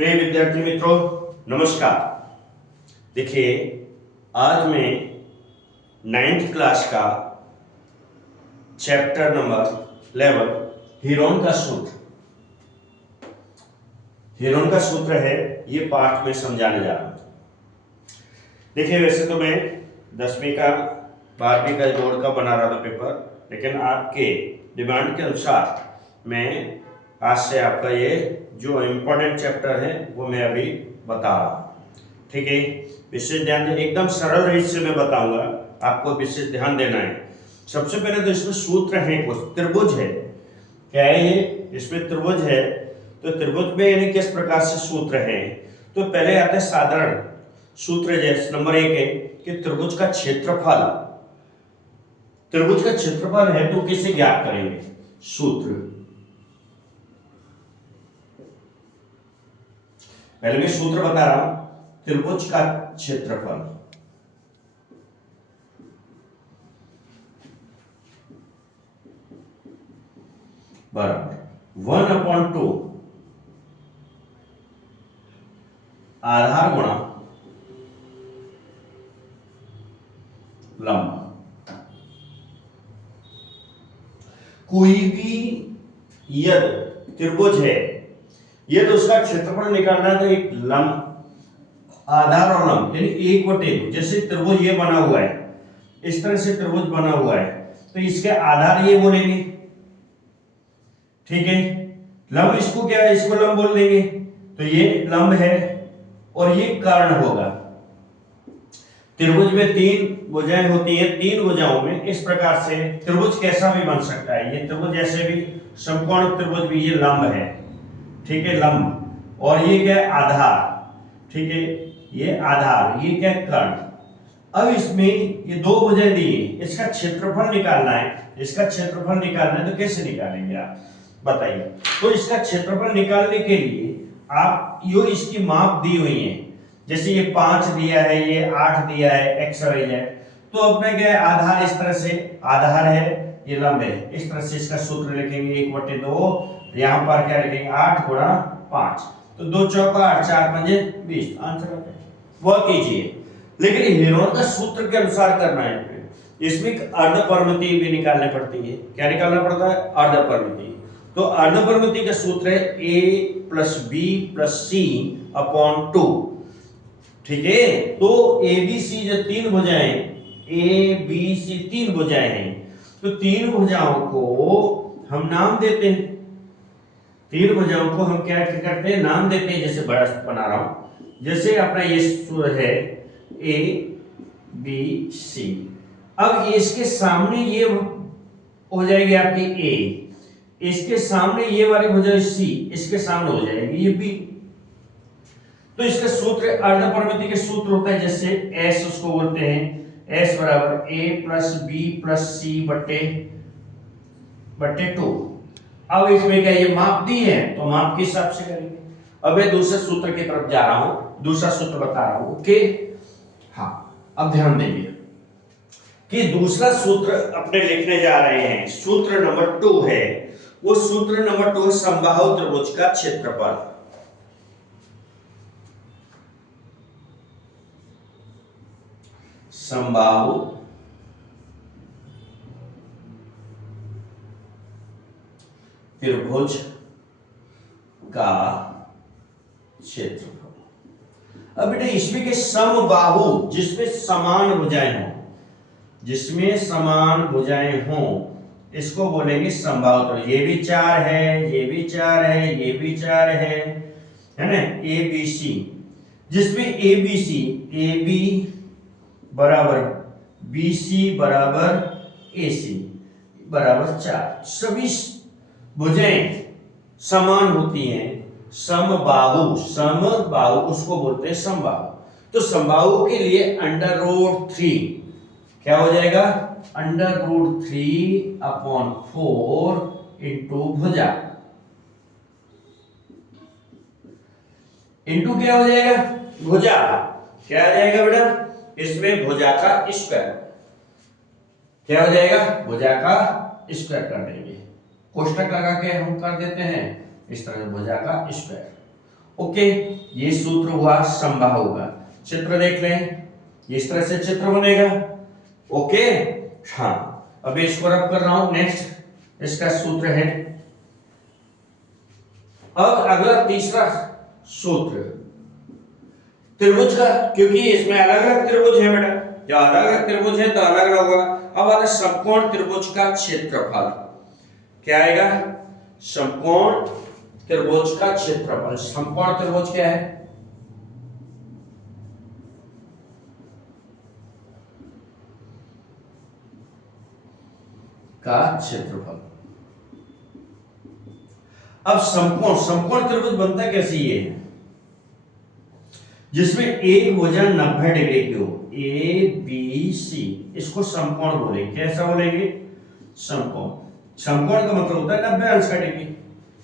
प्रिय विद्यार्थी मित्रों, नमस्कार। देखिए, आज मैं 9th क्लास का चैप्टर नंबर 11 हीरोन का सूत्र है, ये पाठ में समझाने जा रहा हूं। देखिए, वैसे तो मैं 10वीं का 12वीं का बोर्ड का बना रहा था पेपर, लेकिन आपके डिमांड के अनुसार मैं आज से आपका ये जो इम्पोर्टेंट चैप्टर है वो मैं अभी बता रहा हूँ। ठीक है, विशेष ध्यान दें, एकदम सरल रीत से मैं बताऊंगा, आपको विशेष ध्यान देना है। सबसे पहले तो इसमें सूत्र है, कुछ त्रिभुज है। क्या है ये? इसमें त्रिभुज है, तो त्रिभुज में यानी किस प्रकार से सूत्र है। तो पहले आता है साधारण सूत्र, जैसे नंबर 1 है कि त्रिभुज का क्षेत्रफल है तो किसे ज्ञात करेंगे? सूत्र। पहले मैं सूत्र बता रहा हूं, त्रिभुज का क्षेत्रफल बराबर 1/2 आधार गुणा लंब। कोई भी यदि त्रिभुज है, यदि उसका क्षेत्रफल निकालना है तो एक लंब, आधार और लंब यानी 1/2। जैसे त्रिभुज ये बना हुआ है, इस तरह से त्रिभुज बना हुआ है, तो इसके आधार ये बोलेंगे, ठीक है। लंब इसको क्या है? इसको लंब बोल देंगे, तो ये लंब है और ये कर्ण होगा। त्रिभुज में 3 भुजाएं होती हैं, 3 भुजाओं में इस प्रकार से त्रिभुज कैसा भी बन सकता है। ये त्रिभुज ऐसे भी, समकोण त्रिभुज भी, ये लंब है, ठीक है, लंब। और ये क्या है? आधार, ठीक है, ये आधार, ये क्या? कर्ण। अब इसमें ये 2 भुजाएं दी है, इसका क्षेत्रफल निकालना है। तो कैसे निकालेंगे आप बताइए? तो इसका क्षेत्रफल निकालने के लिए आप यो इसकी माप दी हुई है, जैसे ये 5 दिया है, ये 8 दिया है, एक्स वाई है। तो अपने क्या है? आधार इस तरह से आधार है, ये लंब है, इस तरह से इसका सूत्र लिखेंगे 1/2। यहां पर क्या लिखेंगे? 8 गुणा 5, तो 2 चौका 8, 4 पंजे 20, आंसर आता है। वह कीजिए, लेकिन हीरोन का सूत्र के अनुसार करना है। इसमें अर्धपरिमिति भी निकालनी पड़ती है। क्या निकालना पड़ता है? अर्धपरिमिति। तो अर्धपरिमिति का सूत्र है a + b + c/2, ठीक है। तो a b c जो 3 भुजाएं, a b c 3 भुजाएं हैं, तो 3 भुजाओं को हम नाम देते हैं। 3 भुजाओं को हम क्या करते हैं? नाम देते हैं। जैसे बड़ा बना रहा हूं, जैसे अपना ये सूत्र है a b c। अब इसके सामने ये हो जाएगी आपकी a, इसके सामने ये वाली भुजा c, इसके सामने हो जाएगी ये b। तो इसका सूत्र अर्धपरिमिति के सूत्र होता है, जैसे s उसको बोलते हैं, s बराबर a + b + c बटे 2। अब इसमें क्या ये माप दी है, तो माप के हिसाब से करेंगे। अब मैं दूसरे सूत्र की तरफ जा रहा हूं, दूसरा सूत्र बता रहा हूं, ओके। हाँ, अब ध्यान देंगे कि दूसरा सूत्र अपने लिखने जा रहे हैं। सूत्र नंबर 2 है, वो सूत्र नंबर 2 समबाहु त्रिभुज का क्षेत्रफल। समबाहु त्रिभुज का क्षेत्रफल। अब बेटा, इसमें के समबाहु, जिसमें समान भुजाएं हों, इसको बोलेंगे समबाहु त्रिभुज। ये भी 4 है, ये भी 4 है, ये भी 4 है ना, ए बी सी, जिसमें A B C, A B बराबर बी सी बराबर ए सी बराबर 4, सभी भुजाएं समान होती हैं। समबाहु उसको बोलते हैं समबाहु। तो समबाहु के लिए √3 क्या हो जाएगा? √3/4 इंटू भुजा, इंटू क्या हो जाएगा? भुजा। क्या आ जाएगा बेटा? इसमें भुजा का स्क्वायर। क्या हो जाएगा? भुजा का स्क्वायर कर देंगे, कोष्टक लगा के हम कर देते हैं इस तरह, भुजा का स्क्वायर। ओके, ये सूत्र हुआ समबाहु का। चित्र देख लें, इस तरह से चित्र बनेगा। ओके, हाँ, अब इसको रब कर रहा हूं। नेक्स्ट इसका सूत्र है। अब अगला तीसरा सूत्र त्रिभुज का, क्योंकि इसमें अलग अलग त्रिभुज है बेटा, जो अलग अलग त्रिभुज है तो अलग अलग होगा। अब आता है समकोण त्रिभुज का क्षेत्रफल। क्या आएगा? समकोण त्रिभुज का क्षेत्रफल। समकोण त्रिभुज क्या है? का क्षेत्रफल। अब समकोण त्रिभुज बनता कैसे? ये है जिसमें एक भुजा 90 डिग्री की हो, ए बी सी, इसको समकोण बोलेंगे। कैसा बोलेंगे? समकोण। समकोण का मतलब होता है 90 अंश का डिग्री।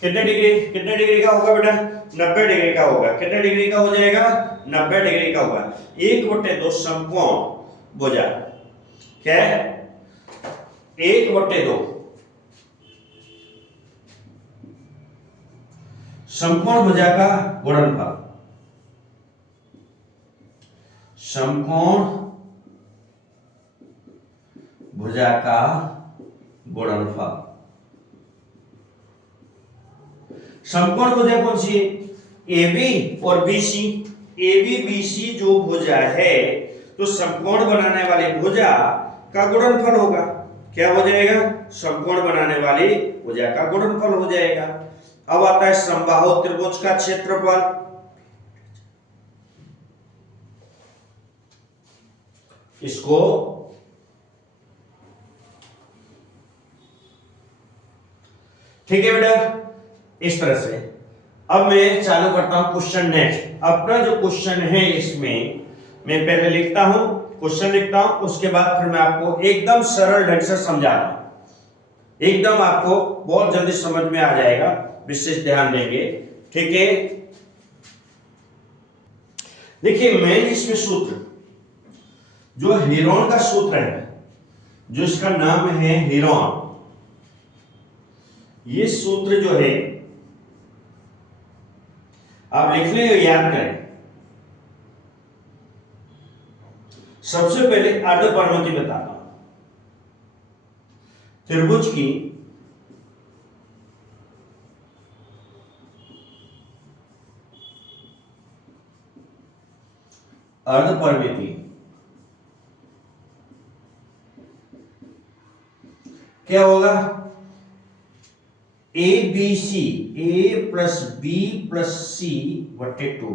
कितने डिग्री का होगा बेटा? 90 डिग्री का होगा। कितने डिग्री का हो जाएगा? 90 डिग्री का होगा। 1/2 समकोण भुजा क्या है? 1/2 समकोण भुजा का गुणनफल। समकोण भुजा का गुणनफल। समकोण भुजा कौन सी है? AB और BC। AB BC जो भुजा है तो समकोण बनाने वाली भुजा का गुणनफल होगा। क्या हो जाएगा? समकोण बनाने वाली भुजा का गुणनफल हो जाएगा। अब आता है समबाहु त्रिभुज का क्षेत्रफल। इसको ठीक है बेटा, इस तरह से। अब मैं चालू करता हूं क्वेश्चन। नेक्स्ट अपना जो क्वेश्चन है इसमें मैं पहले लिखता हूं, क्वेश्चन लिखता हूं, उसके बाद फिर मैं आपको एकदम सरल ढंग से समझाता हूं। एकदम आपको बहुत जल्दी समझ में आ जाएगा, विशेष ध्यान देंगे। ठीक है, देखिए मेन इसमें सूत्र जो हेरोन का सूत्र है, जो इसका नाम है हेरोन, ये सूत्र जो है आप लिख लें, याद करें। सबसे पहले अर्धपरिमिति बताता हूं। त्रिभुज की अर्धपरिमिति क्या होगा? A B C, a plus b plus c बटे 2।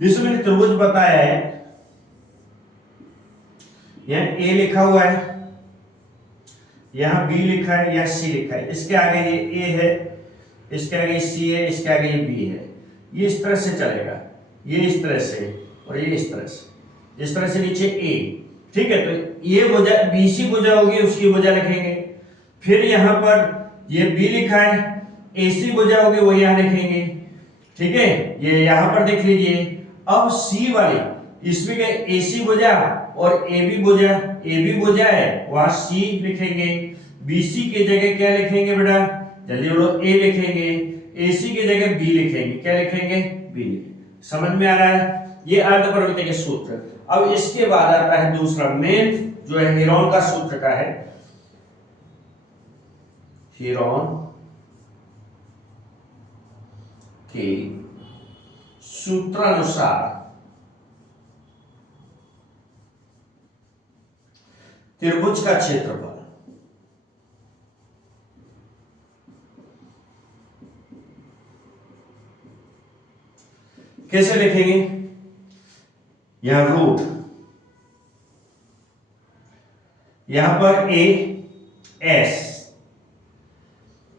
जिसमें मैंने त्रिभुज बताया है, यहां ए लिखा हुआ है, यहां बी लिखा है, यहां सी लिखा है। इसके आगे ये ए है, इसके आगे सी है, इसके आगे ये बी है। ये इस तरह से चलेगा, ये इस तरह से और ये इस तरह से, इस तरह से नीचे ए। ठीक है, तो ये भुजा बीसी भुजा होगी, उसकी भुजा लिखेंगे। फिर यहां पर ये बी लिखा है, एसी भुजा होगी, वो यहां लिखेंगे। ठीक है, ये यहां पर देख लीजिए। अब सी वाली, इसमें क्या? एसी भुजा और एबी भुजा, एबी भुजा है वहां सी लिखेंगे। बीसी की जगह क्या लिखेंगे बेटा? जल्दी बोलो, ए लिखेंगे। एसी की जगह बी लिखेंगे। क्या लिखेंगे? बी लिखेंगे। समझ में आ रहा है? ये अर्धपरिमिति के सूत्र। अब इसके बाद आता है दूसरा मेन, जो है हेरोन का सूत्र का है। हेरोन के सूत्रानुसार त्रिभुज का क्षेत्रफल कैसे लिखेंगे? यहां रूट, यहां पर ए एस।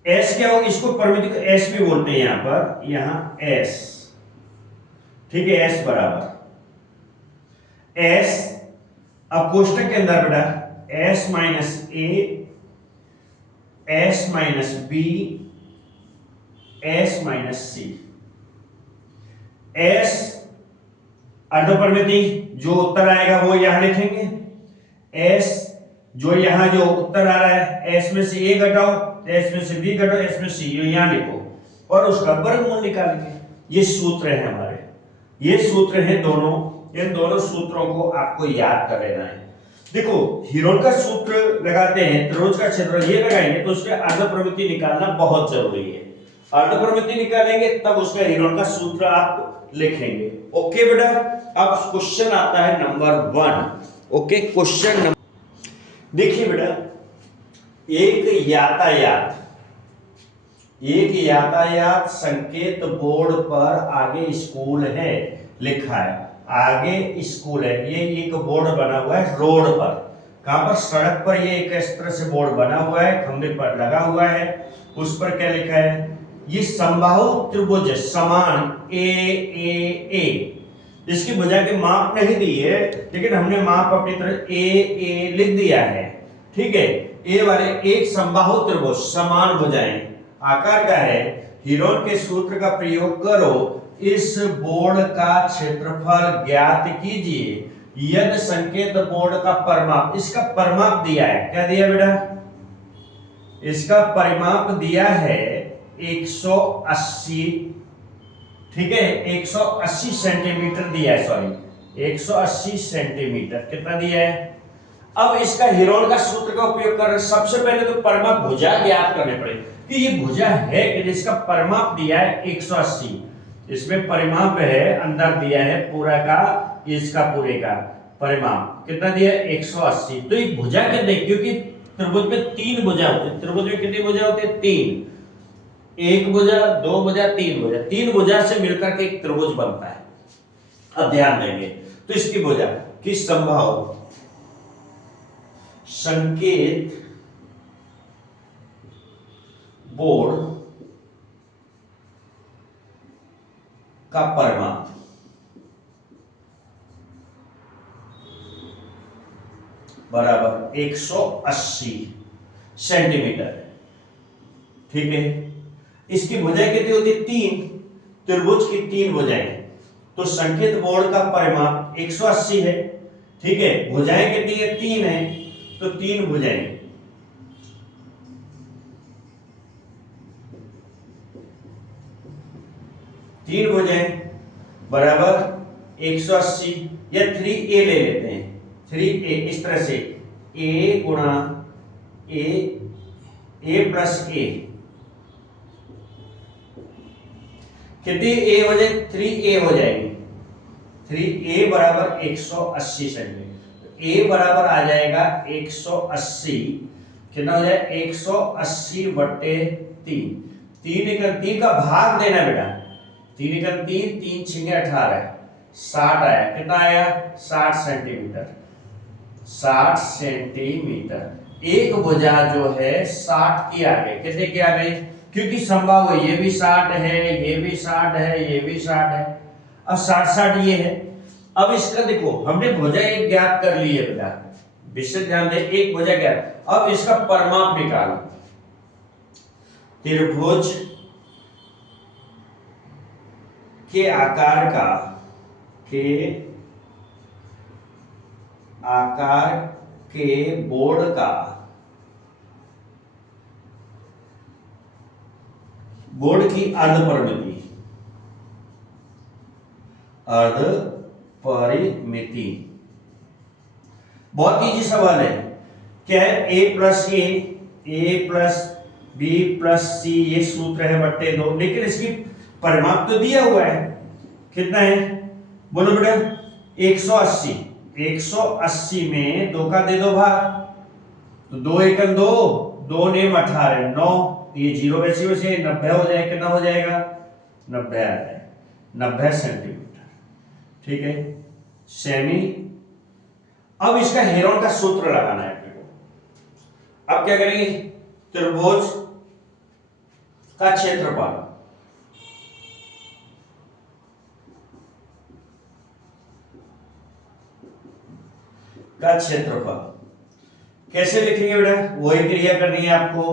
एस क्या होगा? इसको परिमिति को एस भी बोलते हैं यहां पर, यहां एस। ठीक है, एस बराबर एस। अब कोष्टक के अंदर बेटा s minus a, s minus b, s minus c. S अर्धपरिमिति, जो उत्तर आएगा वो यहां लिखेंगे। एस जो यहां जो उत्तर आ रहा है, एस में से ए घटाओ, एस में से बी घटाओ, एस में सी, यहां लिखो और उसका वर्गमूल निकालेंगे। ये सूत्र है हमारे, ये सूत्र है दोनों, इन दोनों सूत्रों को आपको याद कर लेना है। देखो हीरोन का सूत्र लगाते हैं, त्रिभुज का क्षेत्रफल ये लगाएंगे तो उसके अर्धपरिमिति निकालना बहुत जरूरी है। अर्धपरिमिति निकालेंगे तब उसका हीरोन का सूत्र आप लिखेंगे। ओके बेटा, अब क्वेश्चन आता है नंबर 1। ओके, क्वेश्चन नंबर, देखिए बेटा, एक यातायात संकेत बोर्ड पर आगे स्कूल है लिखा है, आगे स्कूल है, ये एक बोर्ड बना हुआ है रोड पर, कहां पर, सड़क पर। ये एक इस तरह से बोर्ड बना हुआ है, खंबे पर लगा हुआ है, उस पर क्या लिखा है, ये समबाहु त्रिभुज समान ए ए ए। इसकी भुजा के माप नहीं दी है, लेकिन हमने माप अपनी तरह ए ए लिख दिया है, ठीक है। ए वाले एक समबाहु त्रिभुज समान भुजाएं आकार का है, हीरोन के सूत्र का प्रयोग करो, इस बोर्ड का क्षेत्रफल ज्ञात कीजिए यदि संकेत बोर्ड का परिमाप, इसका परिमाप दिया है, क्या दिया बेटा, इसका परिमाप दिया है 180, ठीक है, 180 सेंटीमीटर दिया है, सॉरी 180 सेंटीमीटर कितना दिया है। अब इसका हीरोन का सूत्र का उपयोग कर, सबसे पहले तो परिमाप भुजा ज्ञात करने पड़े कि ये भुजा है कि जिसका परिमाप दिया है 180, इसमें परिमाप है, अंदर दिया है पूरा का, इसका पूरे का परिमाप कितना दिया है 180। तो ये भुजा कितने, क्योंकि त्रिभुज में 3 भुजा होती है, त्रिभुज में कितनी भुजा होती है, 3, एक भुजा, 2 भुजा, 3 भुजा, 3 भुजा से मिलकर के एक त्रिभुज बनता है। अब ध्यान देंगे तो इसकी भुजा की संभाव संकेत बोर्ड का परिमाप बराबर 180 सेंटीमीटर, ठीक है। इसकी भुजाएं कितनी होती है, 3, त्रिभुज की 3 भुजाएं, तो संकेत बोर्ड का परिमाप 180 है, ठीक है। भुजाएं कितनी है, 3 है, तो 3 भुजाएं, बराबर 180 या 3a ले लेते हैं, 3a इस तरह से, a गुणा a प्लस a, कितनी a हो जाए, 3a हो जाएगी, 3a बराबर 180 सेंटीमीटर, a बराबर आ जाएगा 180, कितना हो जाए 180 बट्टे 3, 3 का भाग देना बेटा, 3 3 6 18, 60 आया, कितना आया 60 सेंटीमीटर, 60 सेंटीमीटर। एक भुजा जो है 60 की आ गई, कितने की आ गई, क्योंकि संभव है ये भी 60 है, ये भी 60 है, ये भी 60 है, अब 60 60 ये है। अब इसका देखो हमने भुजा एक ज्ञात कर ली है बेटा, विशेष ध्यान दे, एक भुजा ज्ञात, अब इसका परिमाप निकालो, त्रिभुज के आकार के बोर्ड का बोर्ड की अर्धपरिमिति बहुत इजी सवाल है, क्या है, a plus b plus c, ये सूत्र है बट्टे 2, लेकिन इसकी परिमाप तो दिया हुआ है, कितना है बोलो बेटा, 180, 180 में 2 का दे दो भाग, तो 2 एकम 2, 2 ने 18, 9, ये 0 वैसे वैसे 90 हो जाएगा, कितना हो जाएगा 90 आ जाएगा, 90 सेंटीमीटर, ठीक है, सेमी। अब इसका हेरोन का सूत्र लगाना है अपने को। अब क्या करेंगे, त्रिभुज का क्षेत्रफल कैसे लिखेंगे बेटा, वही क्रिया करनी है आपको,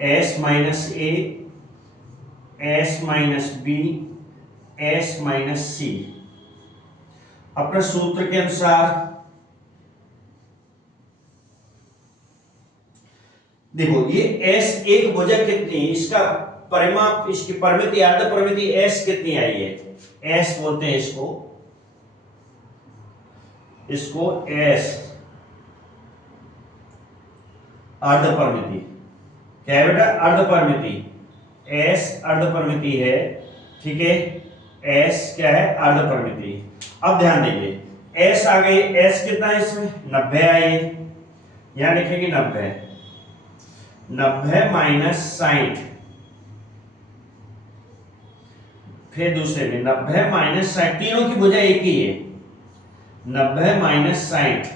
s minus a, s minus b, s minus c। अपने सूत्र के अनुसार देखो ये एस एक भुजा कितनी, इसका परिमाप, इसकी परिमिति, अर्ध परिमिति एस कितनी आई है, एस बोलते हैं इसको, इसको एस अर्ध परिमिति क्या है बेटा, अर्ध परिमिति, एस अर्ध परिमिति है, ठीक है, एस क्या है, अर्ध परिमिति। अब ध्यान दीजिए एस आ गई, एस कितना है इसमें 90 आई है, यहां लिखेंगे 90, 90 माइनस 60, फिर दूसरे में 90 माइनस 60, तीनों की भुजा एक ही है, 90 माइनस 60,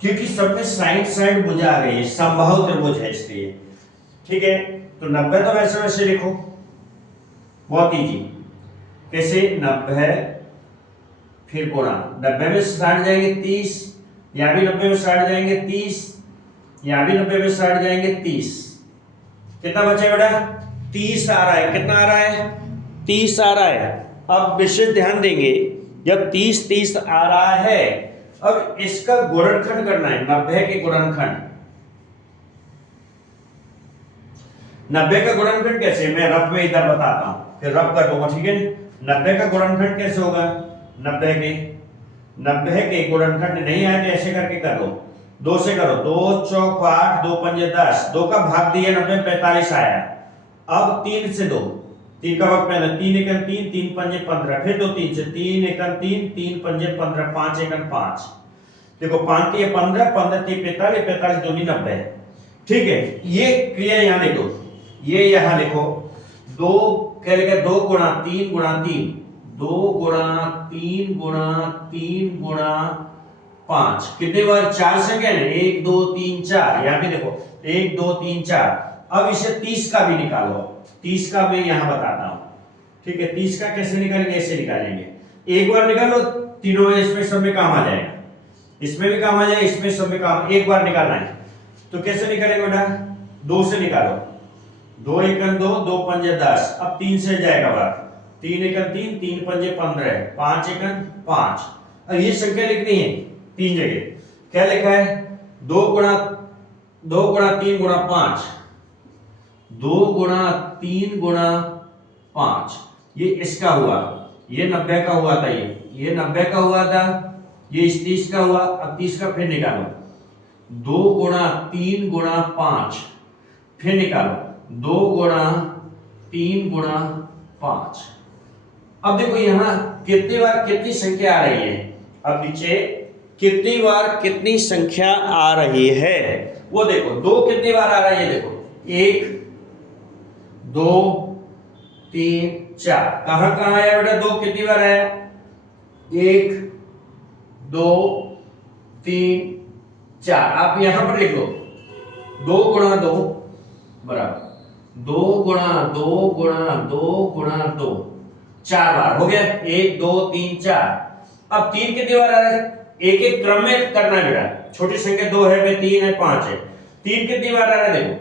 क्योंकि सब में 60 भुजा आ गई है, समबाहु त्रिभुज है इसलिए, ठीक है। तो 90 तो वैसे वैसे लिखो, बहुत इजी, कैसे 90 फिर गुणा, 90 में 60 जाएंगे 30, यहां भी 90 में 60 जाएंगे 30, यहां भी 90 में 60 जाएंगे 30, कितना बचेगा बेटा 30 आ रहा है, कितना आ रहा है 30 आ रहा है। अब विशेष ध्यान देंगे, जब 30 30 आ रहा है, अब इसका गुणनखंड करना है, 90 के गुणनखंड, 90 का गुणनखंड कैसे, मैं रफ में इधर बताता हूं, फिर रफ कर दूंगा, ठीक है। 90 का गुणनखंड कैसे होगा, 90 के गुणनखंड नहीं आए तो ऐसे करके कर लो, 2 से करो, 2 चौक 8, 2 पंजे 10, 2 का भाग दिया 90 45 आया। अब 3 से 2, 3 का भाग पहले 3 एकन 3, 3 पंजे 15, फिर 2 3 से 3 एकन 3, 3 पंजे 15, 5 एकन 5, देखो 5 3 15, 15 3 45, 45 2 90, ठीक है। ये क्रिया यहां लिखो, ये यहां लिखो, 2 क्या लिखा, 2 गुणा 3 गुणा 3, 2 गुणा 3 गुणा 3 गुणा 5, कितने बार 4 संख्या है, 1 2 3 4, यहां भी देखो 1 2 3 4। अब इसे 30 का भी निकालो, 30 का मैं यहां बताता हूं, ठीक है। 30 का कैसे निकालेंगे, ऐसे निकालेंगे, एक बार निकालो, तीनों इसमें सब में काम आ जाएगा, इसमें भी काम आ जाएगा, इसमें सब में काम, एक बार निकालना है तो कैसे निकालेंगे बेटा, 2 से निकालो, 2 एकन 2, 2 पंजे 10, अब 3 से जाएगा बात, 3 एकन 3, 3 पंजे 15, 5 एकन 5। अब ये संख्या लिखनी है 3 जगह, क्या लिखा है, 2 गुणा 3 गुणा 5, 2 गुणा 3 गुणा 5, ये इसका हुआ, ये 90 का हुआ था, ये 90 का हुआ था, ये इस 30 का हुआ। अब 30 का फिर निकालो, 2 गुणा 3 गुणा 5, फिर निकालो 2 गुणा 3 गुणा 5। अब देखो यहां कितनी बार कितनी संख्या आ रही है, अब नीचे कितनी बार कितनी संख्या आ रही है वो देखो, 2 कितनी बार आ रही है, देखो 1 2 3 4, कहां कहां आया बेटा, 2 कितनी बार आया, 1 2 3 4, आप यहां पर लिख लो, 2 गुणा 2 बराबर 2 गुणा 2 गुणा 2 गुणा 2, 4 बार हो गया, 1 2 3 4। अब 3 कितनी बार आ रहा है, एक एक क्रम में करना है बेटा, छोटी संख्या 2 है, 3 है, 5 है, 3 कितनी बार आ रहा है, देखो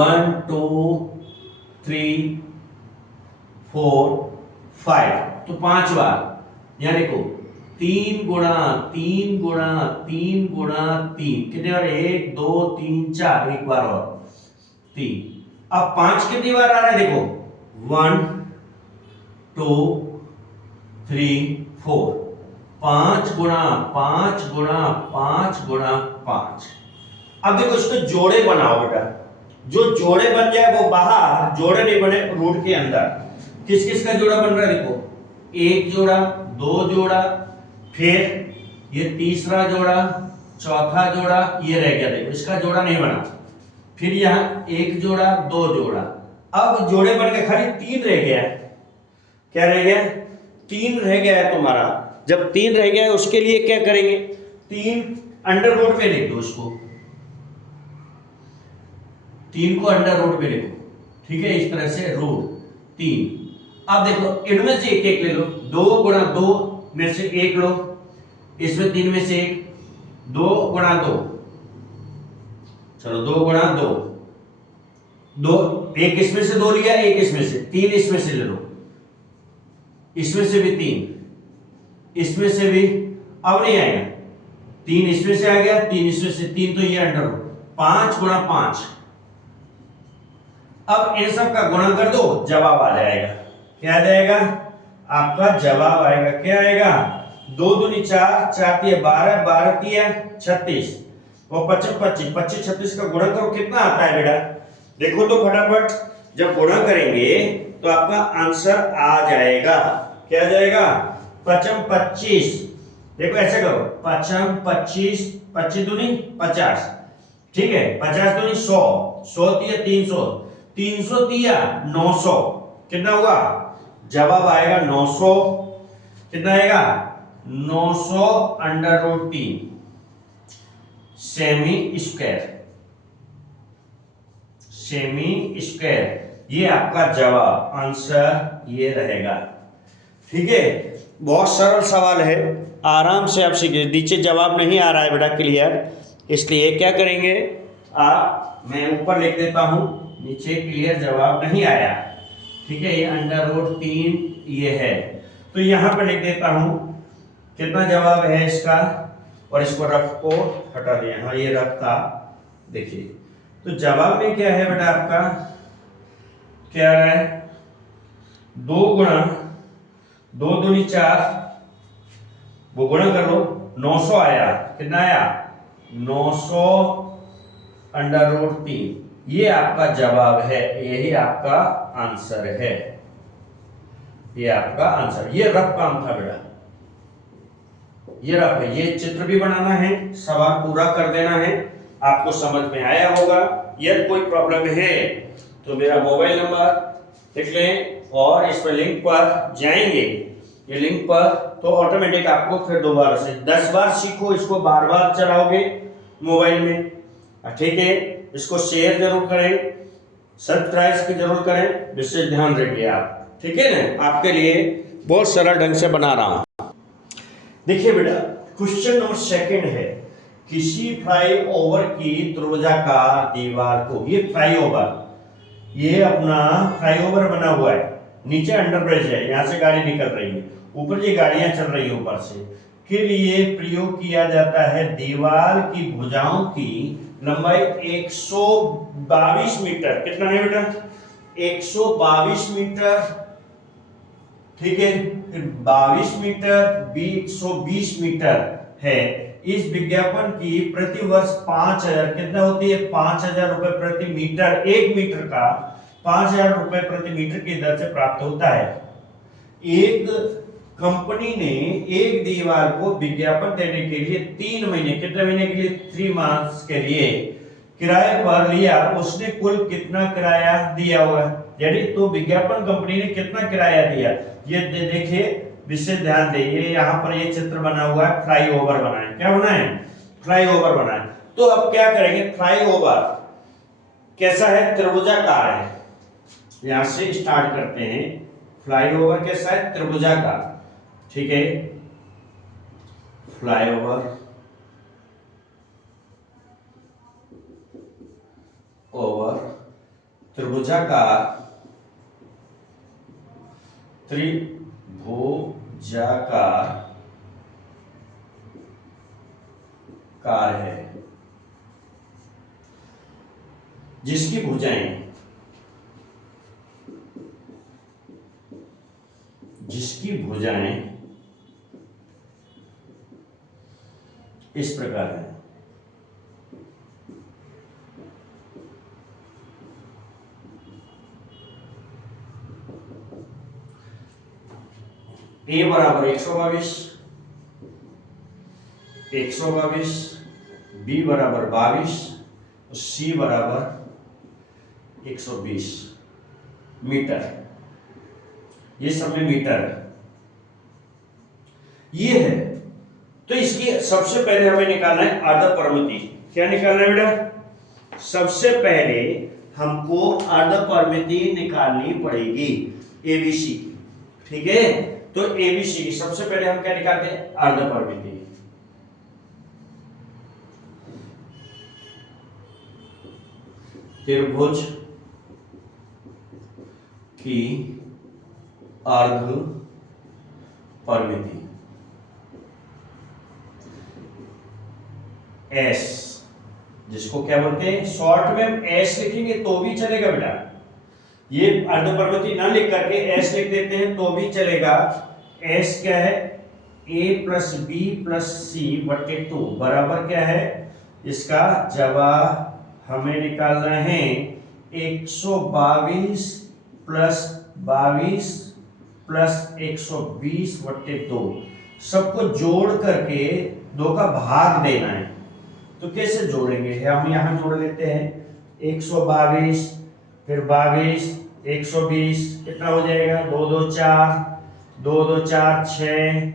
1 2 3 4 5, तो 5 बार, यहां देखो 3 गुणा 3 गुणा 3 गुणा 3, कितने बार, 1 2 3 4, एक बार और 3। अब 5 कितनी बार आ रहा है, देखो 1 2 3 4, 5 गुणा 5 गुणा 5 गुणा 5। अब देखो इसको जोड़े बनाओ बेटा, जो जोड़े बन जाए वो बाहर, जोड़े नहीं बने रूट के अंदर। किस किस का जोड़ा बन रहा है, देखो 1 जोड़ा, 2 जोड़ा, फिर ये तीसरा जोड़ा, चौथा जोड़ा, ये रह गया, देखो इसका जोड़ा नहीं बना, फिर यहां 1 जोड़ा, 2 जोड़ा, अब जोड़े बन के खाली 3 रह गया, क्या रह गया, 3 रह गया है तुम्हारा। जब 3 रह गया है उसके लिए क्या करेंगे, 3 अंडर रूट में लिख दो उसको, 3 को अंडर रूट में लिखो, ठीक है, इस तरह से रूट 3। अब देखो इनमें से एक एक ले लो, 2 गुणा 2 में से 1 लो, इसमें 3 में से 1, 2 गुणा 2, चलो 2 गुणा 2, 2 एक इसमें से 2 लिया, एक इसमें से, 3 इसमें से ले लो, इसमें से भी 3, इसमें से भी, अब नहीं आएगा, 3 इसमें से आ गया, 3 इसमें से, 3 तो ये अंडर रूट, 5 गुणा 5। अब इन सब का गुणा कर दो, जवाब आ जाएगा। क्या आ जाएगा? आपका जवाब आएगा, क्या आएगा? 2 दूनी 4, 4 तिया 12, 12 तिया 36 और 25 25 25 36 का गुणा करो, कितना आता है बेटा? देखो तो फटाफट, जब गुणा करेंगे तो आपका आंसर आ जाएगा। क्या आ जाएगा? 55 25। देखो ऐसे करो, 55 25, 25 दूनी 50, ठीक है, 50 दूनी 100, 100 तिया 300, 300 तिया 900, कितना हुआ? जवाब आएगा 900। कितना आएगा? 900 अंडर रूट 3 सेमी स्क्वायर। सेमी स्क्वायर, ये आपका जवाब, आंसर ये रहेगा। ठीक है, बहुत सरल सवाल है, आराम से आप सीखिए। नीचे जवाब नहीं आ रहा है बेटा क्लियर, इसलिए क्या करेंगे आप, मैं ऊपर लिख देता हूं, नीचे क्लियर जवाब नहीं आया। ठीक है, ये अंडर रूट 3 ये है, तो यहां पर लिख देता हूं कितना जवाब है इसका, और इसको रफ को हटा दिया। हाँ, ये रफ था, देखिए। तो जवाब में क्या है बेटा आपका, क्या है? 2 गुणा 2 दूनी 4, वो गुणा कर लो, 900 आया। कितना आया? 900 अंडर रूट 3, ये आपका जवाब है, यही आपका आंसर है, ये आपका आंसर। ये रफ काम था बेटा, ये रफ है, ये चित्र भी बनाना है, सवाल पूरा कर देना है। आपको समझ में आया होगा। यदि कोई प्रॉब्लम है तो मेरा मोबाइल नंबर लिख लें और इस पर लिंक पर जाएंगे, ये लिंक पर, तो ऑटोमेटिक आपको फिर दोबारा से 10 बार सीखो, इसको बार बार चलाओगे मोबाइल में, ठीक है। इसको शेयर जरूर करें, सब्सक्राइब की जरूर करें, विशेष ध्यान रखिए आप, ठीक है ना। आपके लिए बहुत सरल ढंग से बना रहा हूं। देखिए बेटा, क्वेश्चन नंबर 2 है, किसी फ्लाईओवर की त्रिभुजाकार दीवार को, ये फ्लाईओवर, ये अपना फ्लाईओवर बना हुआ है, नीचे अंडरब्रिज है, यहां से गाड़ी निकल रही है, ऊपर ये गाड़ियां चल रही है ऊपर से, के लिए प्रयोग किया जाता है दीवार की भुजाओं की लंबाई 122 मीटर। कितना है बेटा? 122 मीटर, ठीक है, फिर 22 मीटर, 120 मीटर है। इस विज्ञापन की प्रति वर्ष 5000, कितना होती है? 5000 रुपए प्रति मीटर, 1 मीटर का 5000 रुपए प्रति मीटर की दर से प्राप्त होता है। एक कंपनी ने एक दीवार को विज्ञापन देने के लिए 3 महीने, कितने महीने के लिए? 3 मंथ्स के लिए किराए पर लिया। उसने कुल कितना किराया दिया होगा? यानी तो विज्ञापन कंपनी ने कितना किराया दिया, ये देखिए, विशेष ध्यान देइए। यहाँ पर ये चित्र बना हुआ है, फ्लाईओवर बना है। क्या बना है? फ्लाईओवर बना है। तो अब क्या करेंगे, फ्लाईओवर कैसा है? त्रिभुजाकार है। यहां से स्टार्ट करते हैं। फ्लाईओवर कैसा है? त्रिभुजाकार, ठीक है। फ्लाईओवर ओवर त्रिभुजाकार, त्रिभुजाकार कार है, जिसकी भुजाएं इस प्रकार है। ए बराबर 122, 122, बी बराबर 22, सी बराबर 120 मीटर। ये सब में मीटर ये है। तो इसकी सबसे पहले हमें निकालना है अर्धपरिमिति। क्या निकालना है बेटा? सबसे पहले हमको अर्धपरिमिति निकालनी पड़ेगी, एबीसी, ठीक है। तो एबीसी की सबसे पहले हम क्या निकालते हैं? अर्धपरिमिति। त्रिभुज की अर्धपरिमिति एस जिसको क्या बोलते हैं, शॉर्ट में हम एस लिखेंगे तो भी चलेगा बेटा, ये अर्धपरिवर्ती ना लिख करके एस लिख देते हैं तो भी चलेगा। एस क्या है, ए प्लस बी प्लस सी बटे 2 बराबर क्या है, इसका जवाब हमें निकालना है 122 प्लस 22 प्लस 120 बटे 2। सबको जोड़ करके 2 का भाग देना है। तो कैसे जोड़ेंगे, हम यहां जोड़ लेते हैं 122 फिर 22 120 कितना हो जाएगा, 2 2 4 2 2 4 6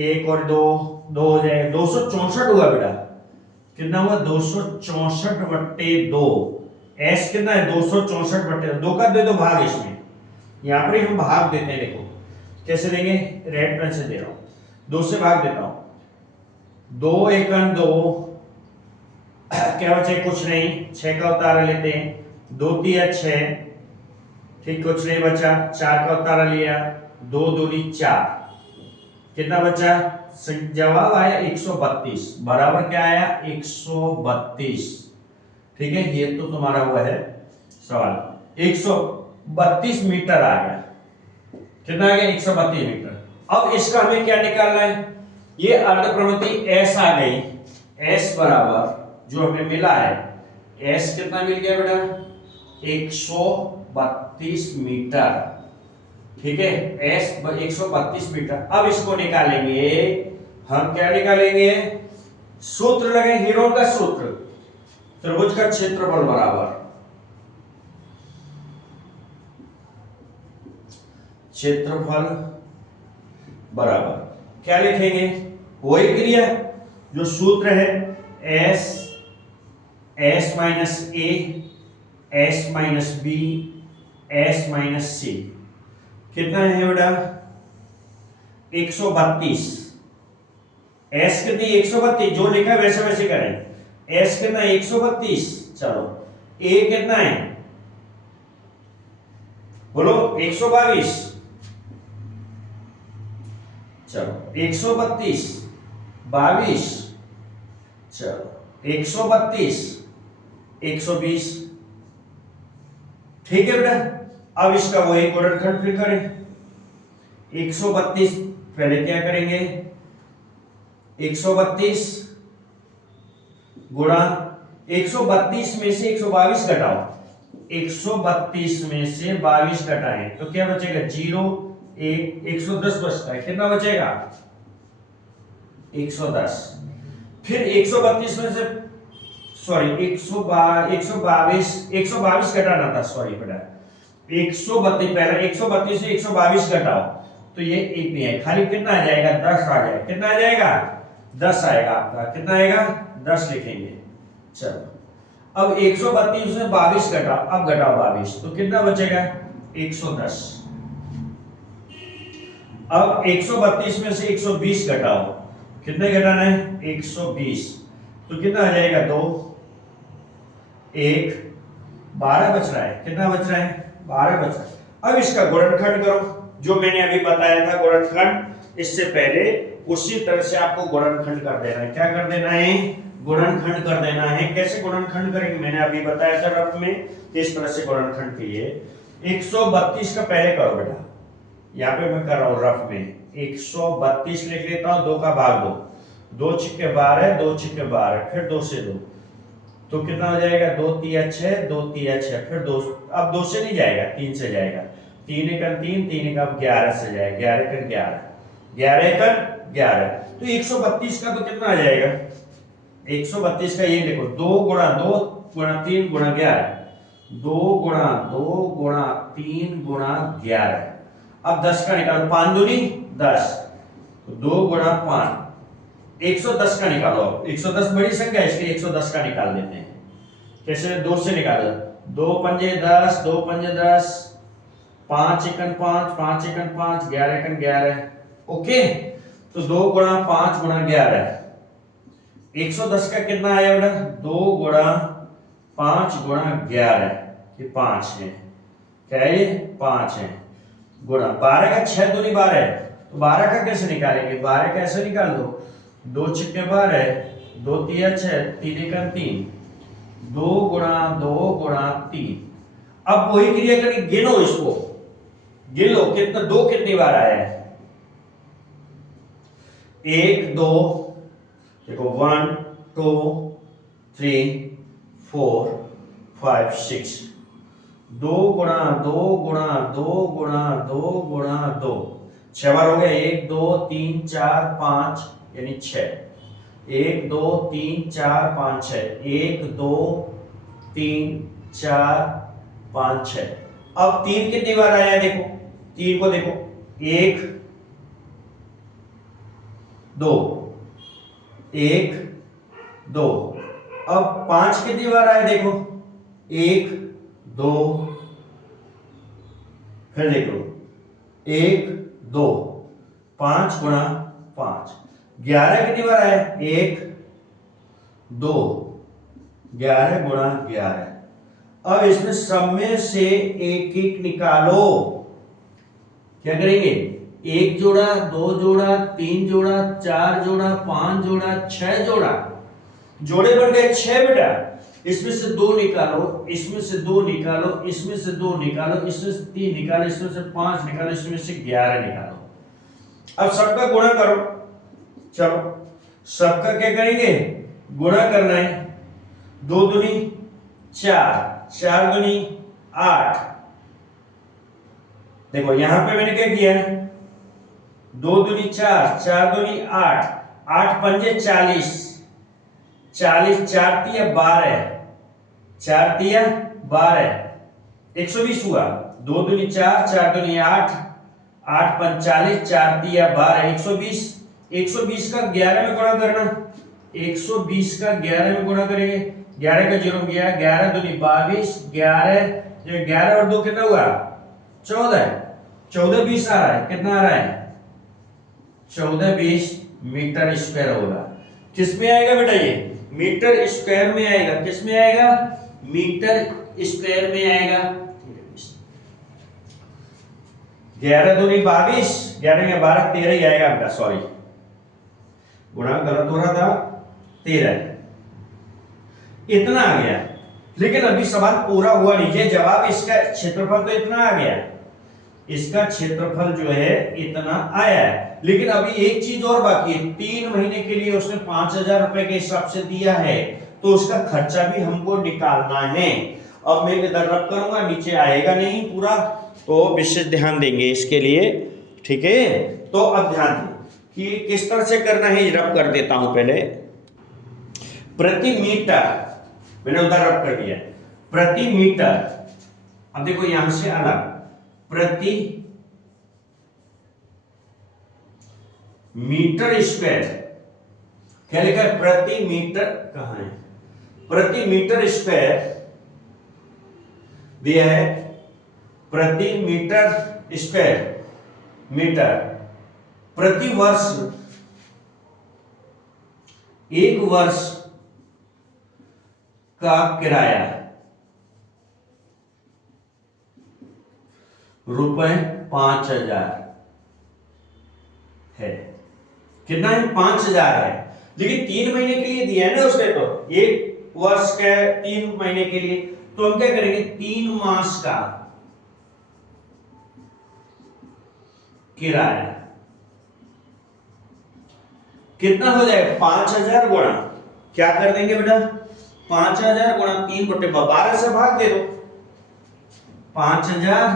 1 और 2 2 हो जाएगा, 264 हुआ बेटा। कितना हुआ, 264 बट्टे 2। एस कितना है, 264 बट्टे 2 का दे दो भाग, इसमें यहां पर हम भाग देते हैं। देखो कैसे देंगे, रेड पेन से दे रहा हूं, 2 से भाग देता हूं, 2 एकन 2 क्या बचे, कुछ नहीं, 6 का उतारा लेते हैं, 2 तिया 6 ठीक, कुछ नहीं बचा, 4 का उतारा लिया, 2 दूनी 4 कितना बचा, जवाब आया 132 बराबर क्या आया 132। ठीक है, ये तो तुम्हारा हुआ है सवाल, 132 मीटर आ गया। कितना आ गया, 132 मीटर। अब इसका हमें क्या निकालना है, ये अर्धप्रवृत्ति एस आ गई, एस बराबर जो हमें मिला है, एस कितना मिल गया बेटा, 132 मीटर। ठीक है, एस 132 मीटर। अब इसको निकालेंगे हम, क्या निकालेंगे, सूत्र लगे, हीरोन का सूत्र, त्रिभुज का क्षेत्रफल बराबर क्षेत्रफल बराबर क्या लिखेंगे, वही क्रिया जो सूत्र है, s minus a s minus b s minus c. कितना है बेटा, 132। एस कितनी, 132, जो लिखा है वैसे वैसे करें। एस कितना, 132। चलो ए कितना है, बोलो 122। चलो 132 22, चलो 132 120। ठीक है बेटा, अब इसका वही गुणनखंड फिर करें। 132 पहले क्या करेंगे, 132 गुणा 132 में से 122 घटाओ, 132 में से 22 घटाएं तो क्या बचेगा, 0 1 110 बचता है। कितना बचेगा, 110। फिर 132 में से सॉरी 122 घटाना था, सॉरी बेटा 132, पहले 132 से 122 घटाओ तो ये एक नहीं है, खाली कितना आ जाएगा, 10 आ जाएगा। कितना आ जाएगा, 10 आएगा आपका। कितना आएगा, 10 लिखेंगे। चलो अब 132 से 22 घटाओ, अब घटाओ 22 तो कितना बचेगा, 110। अब 132 में से 120 घटाओ, कितने घटाना है, 120 तो कितना आ जाएगा, 2 1 12 बच रहा है। कितना बच रहा है, 12 बच रहा है। अब इसका गुणनखंड करो, जो मैंने अभी बताया था गुणनखंड, इससे पहले उसी तरह से आपको गुणनखंड कर देना है। क्या कर देना है, गुणनखंड कर देना है। कैसे गुणनखंड करेंगे, मैंने अभी बताया था रफ में, इस तरह से गुणनखंड कीजिए। 132 का पहले करो बेटा, यहाँ पे मैं कर रहा हूँ रफ में, 132 लिख लेता हूँ, 2 का भाग 2 2 छिक्के 12 2 छिक्के 12 फिर 2 से 2 तो कितना हो जाएगा, 2 तिया 6 2 तिया 6 फिर 2, अब 2 से नहीं जाएगा, 3 से जाएगा, 3 एकम 3 3 एकम 11 से जाएगा, 11 एकम 11 11 एकम 11 तो 132 का तो कितना आ जाएगा, 132 का ये देखो, 2 गुणा 2 गुणा 3 गुणा 11, 2 गुणा 2 गुणा 3 गुणा 11। अब 10 का निकालो, 5 दूनी 10 तो 2 गुणा 5, 110 का निकालो। 110 बड़ी संख्या है इसलिए 110 का निकाल देते हैं। कैसे, 2 से निकालो, 2 पंजे 10 2 पंजे 10 5 एकन 5 5 एकन 5 11 एकन 11। ओके, तो 2 गुणा 5 गुणा 11, 110 का कितना आया बेटा, 2 गुणा 5 गुणा 11, ये 5 है, क्या है ये 5 है, गुणा 12 का 6 दूनी 12 तो 12 का कैसे निकालेंगे, 12 कैसे निकाल दो, 2 छिक्के 12 2 तिया 6 3 एकम 3 2 गुणा 2 गुणा 3। अब वही क्रिया करके गिनो इसको, गिन लो कितना, 2 कितनी बार आया है, 1 2, देखो 1 2 3 4 5 6, 2 गुणा 2 गुणा 2 गुणा 2 गुणा 2, 6 बार हो गया, 1 2 3 4 5 यानी 6, 1 2 3 4 5 6, 1 2 3 4 5 6। अब 3 कितनी बार आया है, देखो 3 को देखो, 1 2 1 2। अब 5 कितनी बार आया, देखो 1 2, फिर देखो 1 2, 5 गुणा 5, 11 कितनी बार आया, 1 2, 11 गुणा 11। अब इसमें सब में से एक एक निकालो, क्या करेंगे, 1 जोड़ा 2 जोड़ा 3 जोड़ा 4 जोड़ा 5 जोड़ा 6 जोड़ा, जोड़े बन गए 6 बेटा, इसमें से 2 निकालो, इसमें से 2 निकालो, इसमें से 2 निकालो, इसमें से 3 निकालो, इसमें से 5 निकालो, इसमें से 11 निकालो। अब सबका गुणा करो, चलो सबका क्या करेंगे, गुणा करना है, 2 दूनी 4, 4 दूनी 8। देखो यहां पे मैंने क्या किया, 2 दूनी 4, 4 दूनी 8, 8 पंजे 40, 40 4 तिया 12, 4 तिया 12, 120 हुआ, 2 दूनी 4, 4 दूनी 8, 8 पंच 40, 4 तिया 12, 120। 120 का 11 में गुणा करना, 120 का 11 में गुणा करेंगे, 11 का 0 गया, 11 दूनी 22, 11 ये 11 और 2 कितना हुआ, 14, 14 20 आ रहा है, कितना आ रहा है, 14 20 मीटर स्क्वायर होगा। किस में आएगा बेटा, ये मीटर स्क्वायर में आएगा, किस में आएगा, मीटर स्क्वायर में आएगा। 11 दूनी 22, 11 में 12 13 ही आएगा आपका, सॉरी गुणा गलत हो रहा था, 13 इतना आ गया। लेकिन अभी सवाल पूरा हुआ नहीं है, जवाब इसका क्षेत्रफल तो इतना आ गया, इसका क्षेत्रफल जो है इतना आया है, लेकिन अभी एक चीज और बाकी है, 3 महीने के लिए उसने 5000 रुपए के हिसाब से दिया है, तो उसका खर्चा भी हमको निकालना है। अब मैं इधर रब करूंगा, नीचे आएगा नहीं पूरा, तो विशेष ध्यान देंगे इसके लिए, ठीक है। तो अब ध्यान दें कि किस तरह से करना है, रब कर देता हूं पहले। प्रति मीटर, मैंने उधर रब कर दिया, प्रति मीटर, अब देखो यहां से अलग, प्रति मीटर स्क्वायर, क्या लिखा है, प्रति मीटर, कहां है, प्रति मीटर स्क्वायर दिया है, प्रति मीटर स्क्वायर मीटर, प्रति वर्ष, 1 वर्ष का किराया रुपए 5000 है, कितना है, 5000 है, लेकिन 3 महीने के लिए दिया है ना उसने, तो 1 वर्ष का 3 महीने के लिए, तो हम क्या करेंगे, 3 मास का किराया कितना हो जाएगा, 5000 गुणा, क्या कर देंगे बेटा, 5000 गुणा 3/12 से भाग दे दो, 5000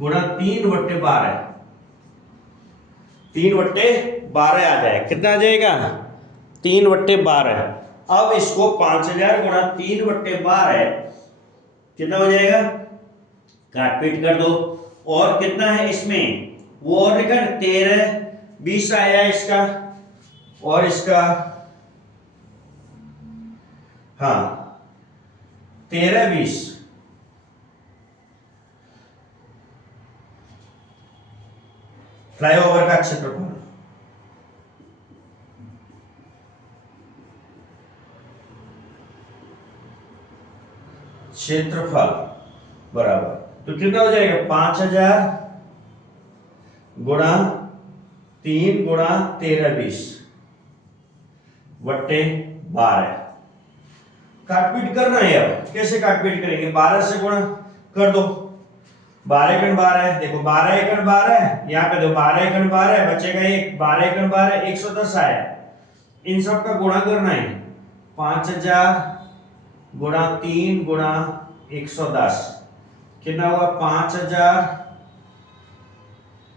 गुणा 3/12, 3/12 आ जाएगा, कितना आ जाएगा, 3/12। अब इसको 5000 गुणा 3/12 कितना हो जाएगा, काट पीट कर दो, और कितना है इसमें, वो और लिखा 13 20 आया इसका, और इसका हाँ 13 20, फ्लाईओवर का क्षेत्रफल, क्षेत्रफल बराबर, तो कितना हो जाएगा, 5000 गुणा 3 गुणा 13 20 बट्टे 12, काटपीट करना है। अब कैसे काटपीट करेंगे, 12 से गुणा कर दो, 12 एकड़ 12 है, देखो 12 एकड़ 12 है, यहाँ पे दो 12 एकड़ 12 है, बचेगा एक, 12 एकड़ 12 110 आया। इन सब का गुणा करना है, 5000 गुणा 3 गुणा 110 कितना हुआ, 5000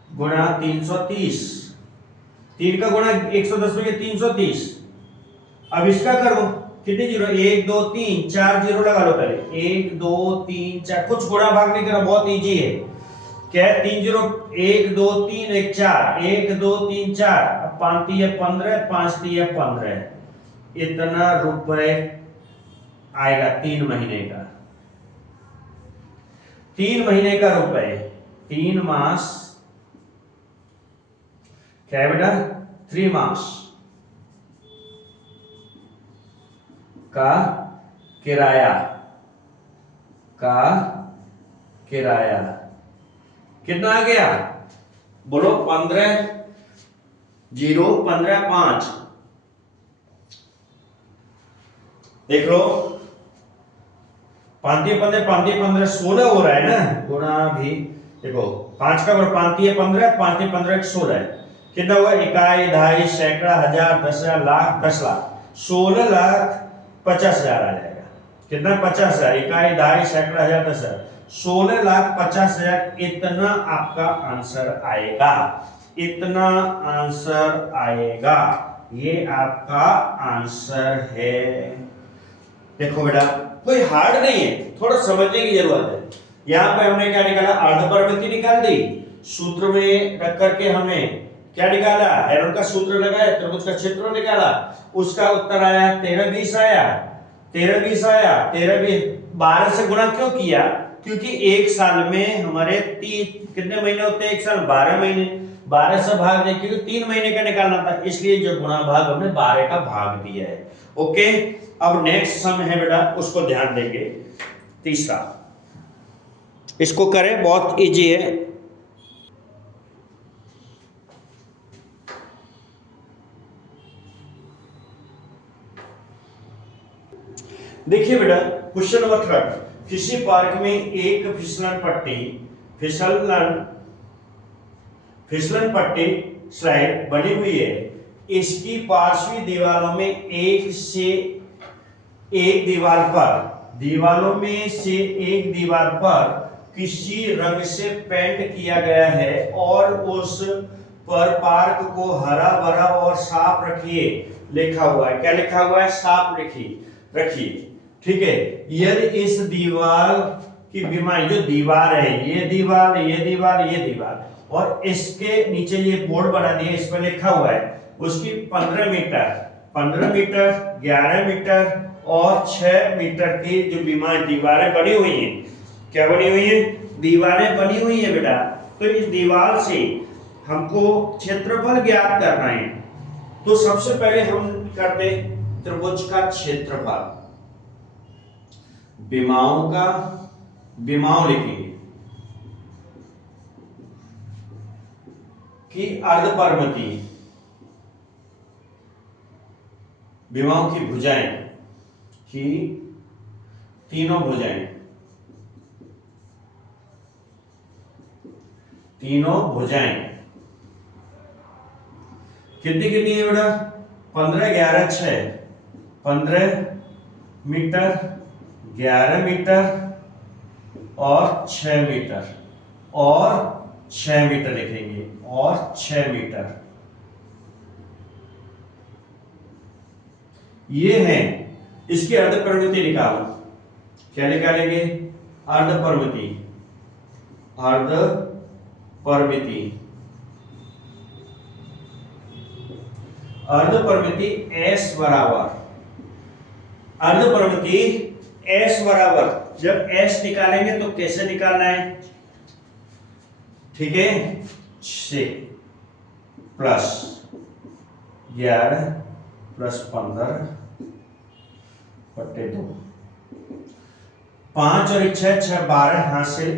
गुणा 330, 3 का गुणा 110 में 330। अब इसका करो, कितने जीरो, 1 2 3 4 जीरो लगा लो पहले, 1 2 3 4, कुछ गुणा भाग नहीं करना, बहुत इजी है। क्या है, 3 जीरो, 1 2 3 1 4, 1 2 3 4, अब 5 3 15, 5 3 15, इतना रुपए आएगा 3 महीने का, 3 महीने का रुपए, 3 मास, क्या है बेटा, 3 मास का किराया, का किराया कितना आ गया, बोलो, 15 0 15 5, देख लो, 5 15 5 15 16 हो रहा है ना, गुणा भी देखो, 5 का गुणा 5 15, 5 15 16 है, कितना हुआ, इकाई, दहाई, सैकड़ा, हजार, 10,000, लाख, 10 लाख, 16,50,000 आ जाएगा। कितना, 50,000, इकाई, दहाई, सैकड़ा, हजार, 10,000, 16,50,000, इतना आपका आंसर आएगा, इतना आंसर आएगा, ये आपका आंसर है। देखो बेटा, कोई हार्ड नहीं है, थोड़ा समझने की जरूरत है। यहां पे हमने क्या निकाला, अर्धपरिमिति निकाल दी, सूत्र में रख करके हमने क्या निकाला, हेरोन का सूत्र लगाया, त्रिभुज का क्षेत्रफल निकाला, उसका उत्तर आया 13 20 आया, 13 20 आया, 13 20, 12 से गुणा क्यों किया, क्योंकि एक साल में हमारे कितने महीने होते हैं, एक साल 12 महीने, 12 से भाग दे, क्योंकि 3 महीने का निकालना था, इसलिए जो गुणा भाग हमने 12 का भाग दिया है। ओके, अब नेक्स्ट सम है बेटा, उसको ध्यान देंगे, तीसरा, इसको करें, बहुत इजी है। देखिए बेटा, क्वेश्चन नंबर 3, किसी पार्क में एक फिसलन पट्टी स्लाइड बनी हुई है, इसकी पार्श्वी दीवारों में एक दीवार पर किसी रंग से पेंट किया गया है और उस पर पार्क को हरा भरा और साफ रखिए लिखा हुआ है। क्या लिखा हुआ है, साफ रखिए, ठीक है। यदि इस दीवार की विमाएं, जो दीवार है, ये दीवार, ये दीवार, ये दीवार, और इसके नीचे ये बोर्ड बना दिया, इस पर लिखा हुआ है, उसकी 15 मीटर 11 मीटर और 6 मीटर की जो दीवारें बनी हुई हैं, क्या बनी हुई है, दीवारें बनी हुई है बेटा। तो इस दीवार से हमको क्षेत्रफल ज्ञात करना है, तो सबसे पहले हम करते त्रिभुज का क्षेत्रफल, विमाओं लिखेंगे कि अर्धपरिमिति, विमाओं की भुजाएं, कि तीनों भुजाएं कितनी है बेटा, 15 11 6, 15 मीटर 11 मीटर और 6 मीटर, और 6 मीटर लिखेंगे, और 6 मीटर, ये है। इसकी अर्धपरिमिति निकालो, क्या निकालेंगे, अर्धपरिमिति S बराबर, जब S निकालेंगे तो कैसे निकालना है, ठीक है, 6 प्लस 11 प्लस 15 बटे 2, 5 और 1 6 6 12 हासिल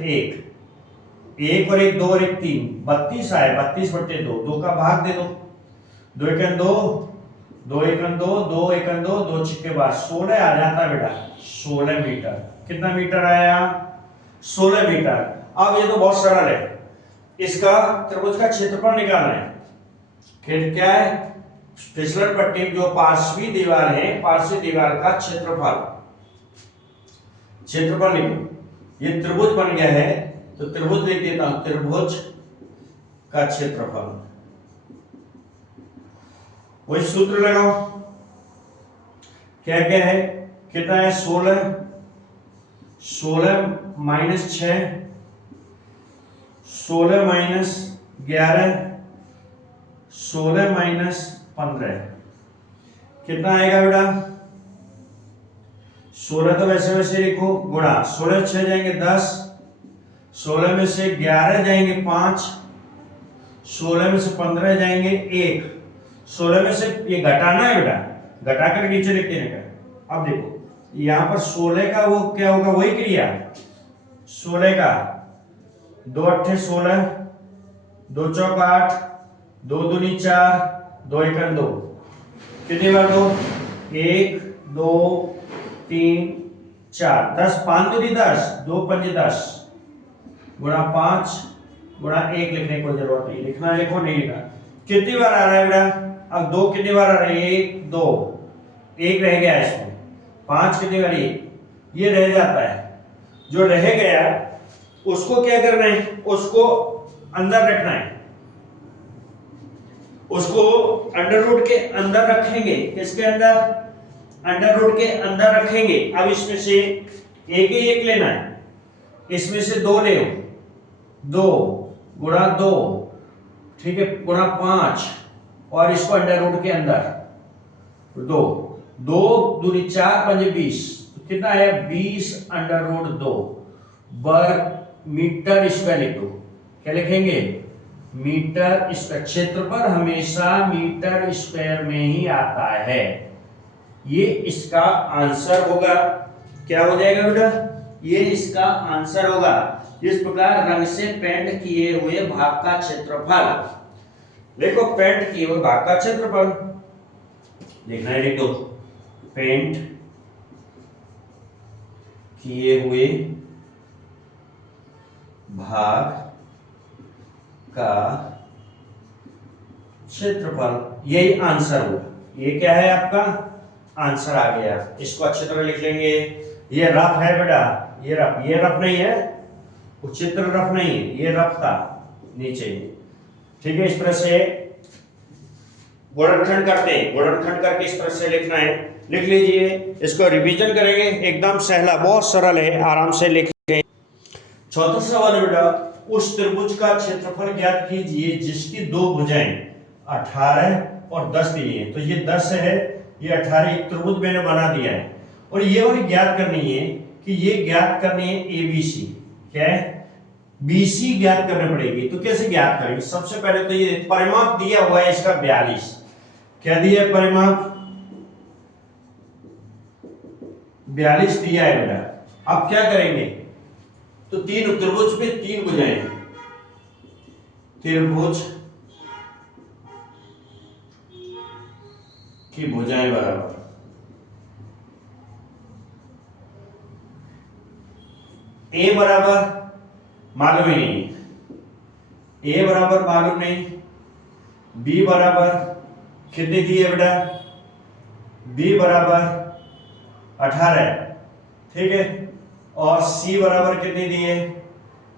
1 और 1 2 और 1 3 32 आए, 32 बटे 2, 2 का भाग दे दो, 2 1 2, दो एकन दो, दो एकन दो, दो छिक्के बाद 16 आ जाता है बेटा, 16 मीटर। कितना मीटर आया? 16 मीटर। अब ये तो बहुत सरल है, इसका त्रिभुज का क्षेत्रफल निकालना है। फिर क्या है? फिसलन पट्टी जो पार्श्वी दीवार है, पार्श्वी दीवार का क्षेत्रफल, क्षेत्रफल लिखो। ये त्रिभुज बन गया है तो त्रिभुज लिख देता हूं, त्रिभुज का क्षेत्रफल। वही सूत्र लगाओ, क्या क्या है? कितना है? 16, 16 माइनस 6, 16 माइनस 11, 16 माइनस 15, कितना आएगा बेटा? 16 तो वैसे वैसे लिखो, गुणा 16 6 जाएंगे 10, 16 में से 11 जाएंगे 5, 16 में से 15 जाएंगे 1, 16 में से ये घटाना है बेटा, घटा कर नीचे लिख देने का। अब देखो यहां पर 16 का वो क्या होगा? वही क्रिया 16 का 2 अट्ठे 16, 2 चौक 8, 2 दूनी 4, 2 एकन 2, कितनी बार 2? 1 2 3 4, 10 5 दूनी 10, 2 पंजे 10, गुणा 5 गुणा 1 लिखने की जरूरत नहीं, लिखना लिखो नहीं लिखना। कितनी बार आ रहा है बेटा? अब 2 कितनी बार आ रहा है? 1 2, 1 रह गया इसमें, 5 कितनी बार? ये रह जाता है, जो रह गया उसको क्या करना है? उसको अंदर रखना है, उसको अंडर रूट के अंदर रखेंगे। किसके अंदर? अंडर रूट के अंदर रखेंगे। अब इसमें से एक ही एक लेना है, इसमें से 2 ले, 2 गुणा 2, ठीक है, गुणा 5, और इसको अंडर रूट के अंदर 2, 2 दूनी 4 पंजे 20, तो कितना है? 20 अंडर रूट 2 वर्ग मीटर स्क्वायर लिख दो। क्या लिखेंगे? Metre square. क्षेत्रफल हमेशा मीटर स्क्वायर में ही आता है, ये इसका आंसर होगा। क्या हो जाएगा बेटा? ये इसका आंसर होगा। इस प्रकार रंग से पेंट किए हुए भाग का क्षेत्रफल, देखो पेंट किए हुए भाग का क्षेत्रफल लिखना है, लिख दो, पेंट किए हुए भाग का क्षेत्रफल, यही आंसर हुआ। ये क्या है? आपका आंसर आ गया। इसको अच्छी तरह लिख लेंगे। ये रफ है बेटा, ये रफ, ये रफ नहीं है, चित्र रफ नहीं है, ये रफ था नीचे, ठीक है। इस तरह से गुणनखंड करते हैं, गुणनखंड करके इस तरह से लिखना है, लिख लीजिए। इसको रिवीजन करेंगे, एकदम सहला, बहुत सरल है, आराम से लिखेंगे। चौथा सवाल बेटा, उस त्रिभुज का क्षेत्रफल ज्ञात कीजिए जिसकी दो भुजाएं 18 और 10 दी है। तो ये 10 है, ये 18, एक त्रिभुज मैंने बना दिया है, और ये वाली ज्ञात करनी है कि ये ज्ञात करनी है एबीसी। क्या है? बीसी ज्ञात करनी पड़ेगी। तो कैसे ज्ञात करेंगे? सबसे पहले तो ये परिमाप दिया हुआ है इसका 42। क्या दिया है? परिमाप 42 दिया है बेटा। अब क्या करेंगे? तो तीन त्रिभुज पे 3 भुजाएं, त्रिभुज की भुजाएं बराबर ए बराबर मालूम ही नहीं, ए बराबर मालूम नहीं, बी बराबर कितनी दी है बेटा? बी बराबर 18, ठीक है, और सी बराबर कितनी दी है?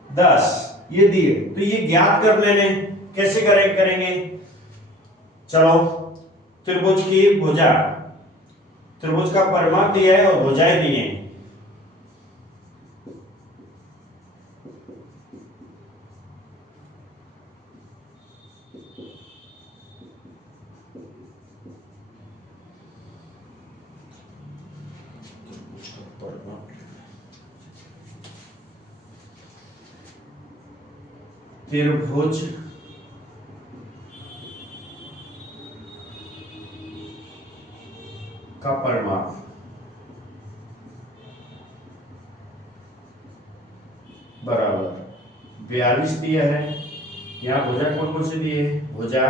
10, ये दिए। तो ये ज्ञात कर लेने, कैसे करेंगे? चलो, त्रिभुज की भुजा, त्रिभुज का परिमाप दिया है और भुजाएं दी हैं। त्रिभुज का परिमाप बराबर 42 दिया है। यहां भुजा कौन कौन से दिए? भुजा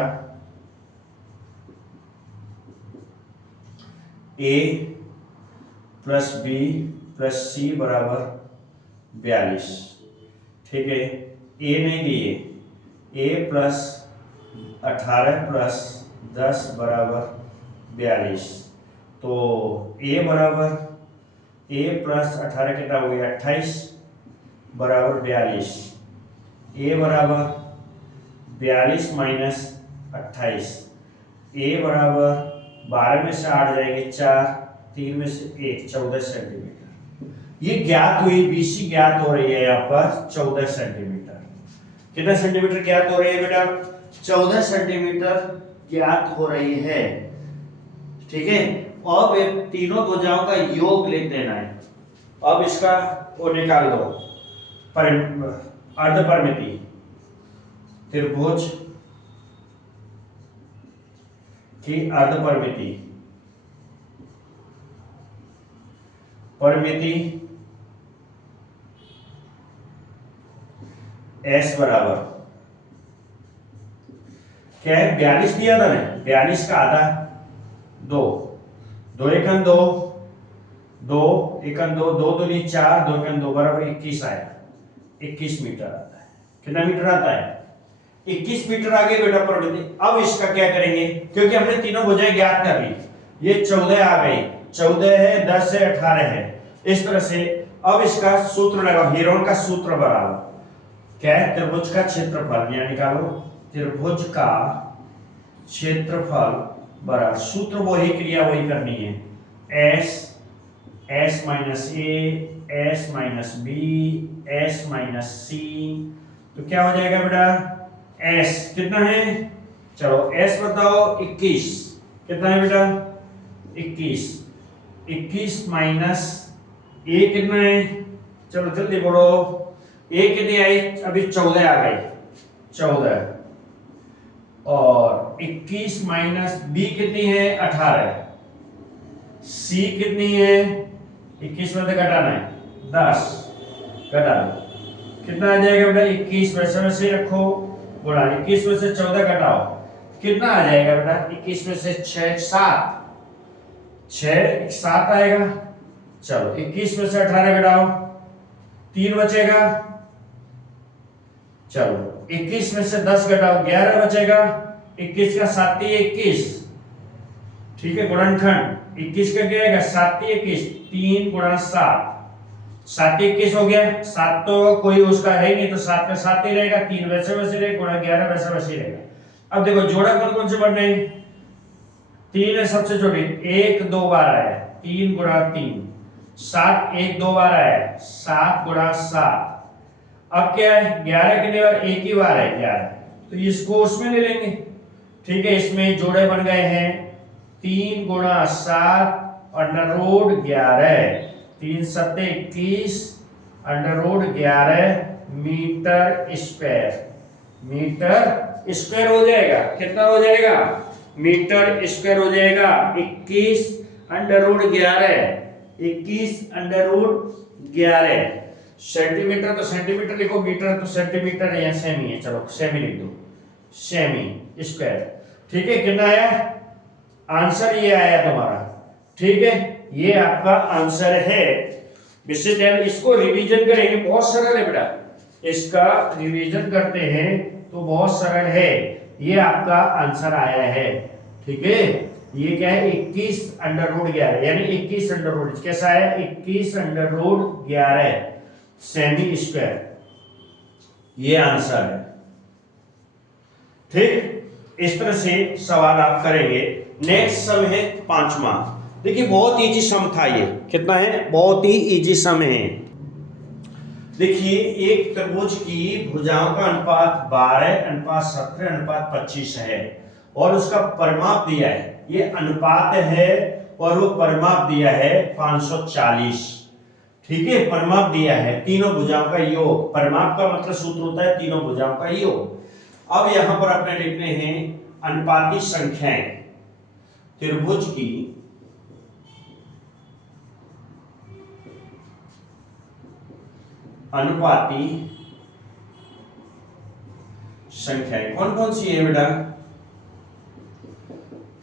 ए प्लस बी प्लस सी बराबर 42। ठीक है, ए नहीं दिए, ए प्लस 18 प्लस 10 बराबर 42। तो ए बराबर ए प्लस 18 कितना हो गया 28 बराबर 42। ए बराबर 42 माइनस 28। ए बराबर 12 में से 8 जाएंगे 4, 3 में से 1, 14 सेंटीमीटर। ये ज्ञात हुई, बीसी ज्ञात हो रही है यहाँ पर 14 सेंटीमीटर। कितना सेंटीमीटर ज्ञात हो रही है बेटा? 14 सेंटीमीटर ज्ञात हो रही है। ठीक है, अब तीनों भुजाओं का योग लिख देना है। अब इसका वो निकाल दो, अर्धपरिमिति त्रिभुज की अर्धपरिमिति, परिमिति S बराबर क्या है? 42 दिया था ना, 42 का आधा 2, 2 एकम 2, 2 एकम 2, 2 दूनी 4, 2 एकम 2 बराबर 21 आया। 21 मीटर आता है। कितना मीटर आता है? 21 मीटर आ गए बेटा परिमिति। अब इसका क्या करेंगे, क्योंकि हमने तीनों भुजाएं ज्ञात कर ली। ये 14 आ गई, 14 है, 10 है, 18 है, इस तरह से। अब इसका सूत्र लगाओ, हीरोन का सूत्र बनाओ। क्या है? त्रिभुज का क्षेत्रफल, यहाँ निकालो, त्रिभुज का क्षेत्रफल बराबर, सूत्र वही, क्रिया वही करनी है, s minus a, s minus b, s minus c. तो क्या हो जाएगा बेटा? एस कितना है? चलो एस बताओ, 21। कितना है बेटा? 21। 21 माइनस ए कितना है? चलो जल्दी बोलो, ए कितनी आई? अभी 14 आ गई, 14। और 21 माइनस बी कितनी है? 18। सी कितनी है? 21 में से घटाना है 10, घटा दो। कितना आ जाएगा बेटा? 21 वैसे वैसे रखो, बोला 21 में से 14 घटाओ, कितना आ जाएगा बेटा? 21 में से 6, 7 आएगा। चलो 21 में से 18 घटाओ, 3 बचेगा। चलो 21 में से 10 घटाओ, 11 बचेगा। 21 का 7 21, ठीक है, गुणनखंड 21 का क्या आएगा? 7 21, 3 गुणा 7, 7 21 हो गया। 7 तो कोई उसका है नहीं, तो 7 का 7 ही रहेगा, 3 वैसे वैसे रहेगा, गुणा 11 वैसे वैसे रहेगा। अब देखो जोड़ा कौन कौन से बढ़ने हैं? 3 है सबसे छोटी, 1 2 बार आया, 3 गुणा 3, 7 1 2 बार आया, 7 गुणा 7। अब क्या है? 11 कितने बार? एक ही बार है 11, तो इसको उसमें ले लेंगे। ठीक है, इसमें जोड़े बन गए हैं 3 गुणा 7 under root 11, 3 7 21 under root 11 metre square. Metre square हो जाएगा, कितना हो जाएगा? मीटर स्क्वायर हो जाएगा 21 under root 11, 21 under root 11। Centimetre तो सेंटीमीटर लिखो, मीटर तो सेंटीमीटर है, या सेमी है, चलो सेमी लिख दो, सेमी स्क्वायर। ठीक है, कितना आया? आंसर ये आया तुम्हारा। ठीक है, ये आपका आंसर है। विशेष इसको रिवीजन करेंगे, बहुत सरल है बेटा, इसका रिवीजन करते हैं तो बहुत सरल है। ये आपका आंसर आया है। ठीक है, ये क्या है? 21 अंडर रूट 11, यानी 21 अंडर रूट कैसा है? 21 अंडर रूट 11 सेमी स्क्वायर, ये आंसर है। ठीक, इस तरह से सवाल आप करेंगे। नेक्स्ट सम है 5वां। देखिए बहुत इजी सम था ये। कितना है? बहुत ही इजी सम है। देखिए एक त्रिभुज की भुजाओं का अनुपात 12:17:25 है और उसका परिमाप दिया है, ये अनुपात है और वो परिमाप दिया है 540। ठीक है, परिमाप दिया है तीनों भुजाओं का योग। परिमाप का मतलब सूत्र होता है तीनों भुजाओं का योग। अब यहां पर अपने लिखने हैं अनुपाती संख्याएं। त्रिभुज की अनुपाती संख्याएं कौन कौन सी है बेटा?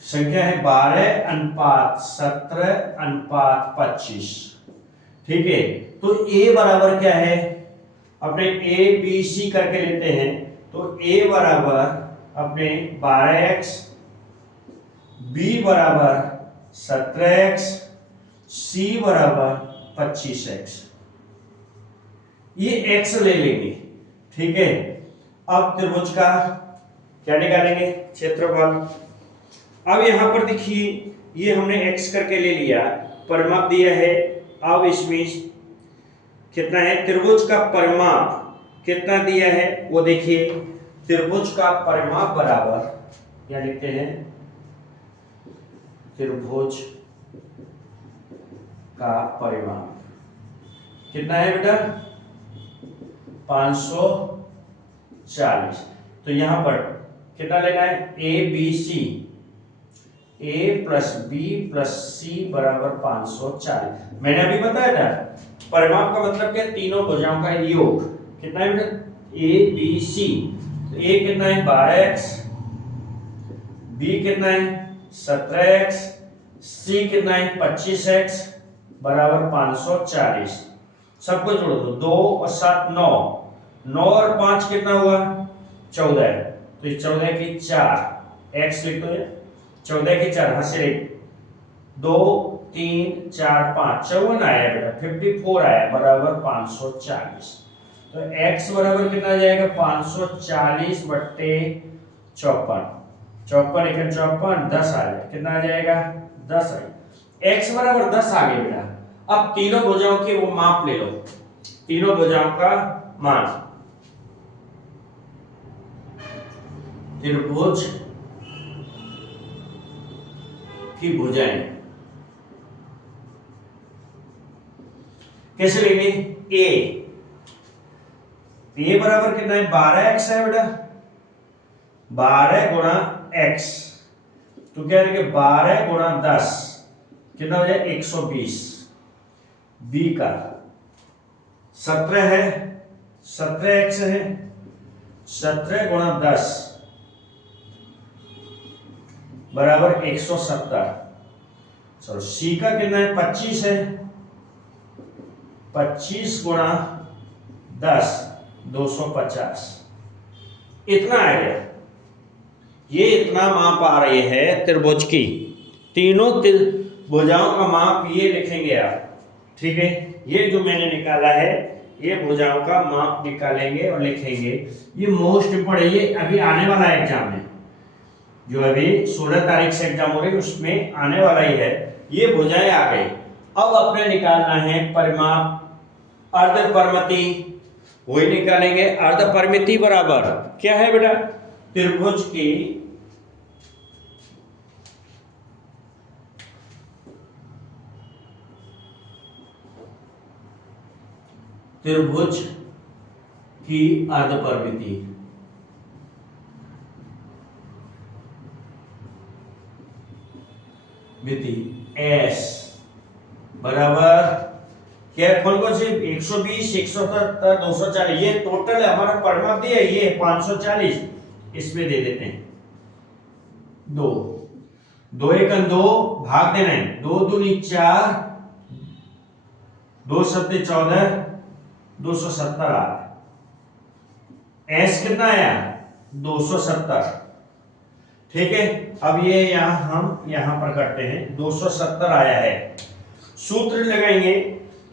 संख्या है 12:17:25। ठीक है, तो a बराबर क्या है, अपने a b c करके लेते हैं। तो a बराबर अपने 12x, b बराबर 17x, c बराबर 25x। ये x ले लेंगे। ठीक है, अब त्रिभुज का क्या निकालेंगे, क्षेत्रफल। अब यहां पर देखिए, ये हमने x करके ले लिया, परिमाप दिया है। अब इसमें कितना है, त्रिभुज का परिमाप कितना दिया है वो देखिए। त्रिभुज का परिमाप बराबर क्या लिखते हैं, त्रिभुज का परिमाप कितना है बेटा, 540। तो यहां पर कितना लेना है, a B c, a plus b plus c बराबर 540। मैंने अभी बताया था परिमाप का मतलब क्या, तीनों भुजाओं का योग। कितना है बेटा, a b c। तो a कितना है 12x, b कितना है 17x, c कितना है 25x बराबर 540। सबको जोड़ दो, 2 और 7 9, 9 और 5 कितना हुआ 14। तो इस 14 की 4 x लिख दो, 14 की 4 हाथ से लिख, 2 3 4 5 54 आया बेटा, 54 आया बराबर 540। तो x बराबर कितना आ जाएगा, 540 बट्टे 54, 54 एक 54 10 आ जाएगा, कितना आ जाएगा 10 आएगा। x बराबर 10 आ गया बेटा। अब तीनों भुजाओं के वो माप ले लो, तीनों भुजाओं का मान। त्रिभुज की भुजाएं कैसे लेंगे, a बराबर कितना है 12x है बेटा, 12 गुणा x। तो क्या है 12 गुणा 10 कितना हो जाए 120। b का 17 है, 17x है, 17 गुणा 10 बराबर 170। चलो c का कितना है 25 है, 25 गुणा 10 250। इतना आ गया, ये इतना माप आ रही है त्रिभुज की। तीनों भुजाओं का माप ये लिखेंगे आप। ठीक है, ये जो मैंने निकाला है ये भुजाओं का माप निकालेंगे और लिखेंगे। ये मोस्ट इंपोर्टेंट, ये अभी आने वाला एग्जाम है, जो अभी 16 तारीख से एग्जाम हो रही है उसमें आने वाला ही है। ये भुजाएं आ गई। अब अपने निकालना है परिमाप अर्धपरिमिति, वही निकालेंगे। अर्धपरिमिति बराबर क्या है बेटा, त्रिभुज की त्रिभुज की अर्धपरिमिति मिति S बराबर क्या, खोल को सिर्फ 120 170 240, ये टोटल है हमारा परिमाप दिया, ये 540 इसमें दे देते हैं 2, 2 एक 2 भाग देना है, 2 दूनी 4, 2 सत्ते 14 270 आ रहा है। S कितना आया 270। ठीक है, अब ये हम यहां पर करते हैं, 270 आया है। सूत्र लगाएंगे,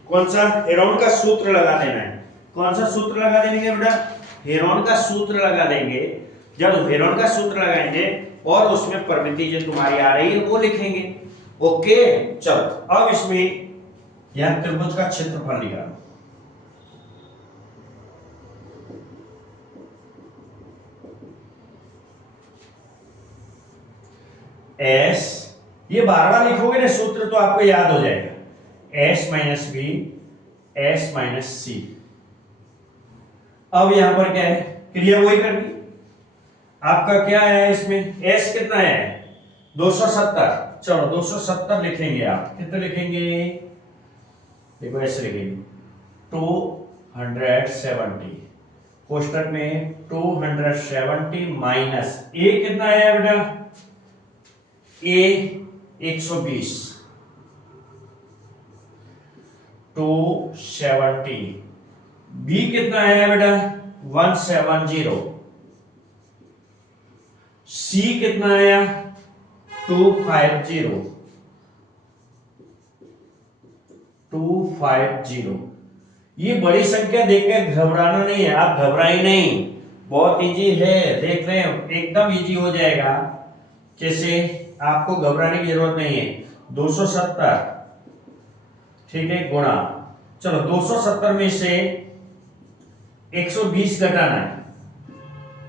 कौन सा, हेरोन का सूत्र लगा देना है। कौन सा सूत्र लगा देंगे बेटा, हेरोन का सूत्र लगा देंगे। जब हेरोन का सूत्र लगाएंगे और उसमें परिमिति जो तुम्हारी आ रही है वो लिखेंगे। ओके, चलो अब इसमें यह त्रिभुज का क्षेत्रफल निकालो। S, ये बार बार लिखोगे ना सूत्र तो आपको याद हो जाएगा, S minus b S minus c. अब यहां पर क्या है, क्रिया वही करनी। आपका क्या है इसमें, S कितना है 270। चलो 270 लिखेंगे आप, कितने लिखेंगे, देखो ऐसे लिखेंगे 270 कोष्टक में 270 माइनस ए कितना है बेटा ए 120 270, बी कितना आया बेटा 170, सी कितना आया 250। ये बड़ी संख्या देखकर घबराना नहीं है, आप घबराए नहीं, बहुत इजी है, देख रहे हैं एकदम इजी हो जाएगा। कैसे, आपको घबराने की जरूरत नहीं है। 270 ठीक है गुणा, चलो 270 में से 120 घटाना है,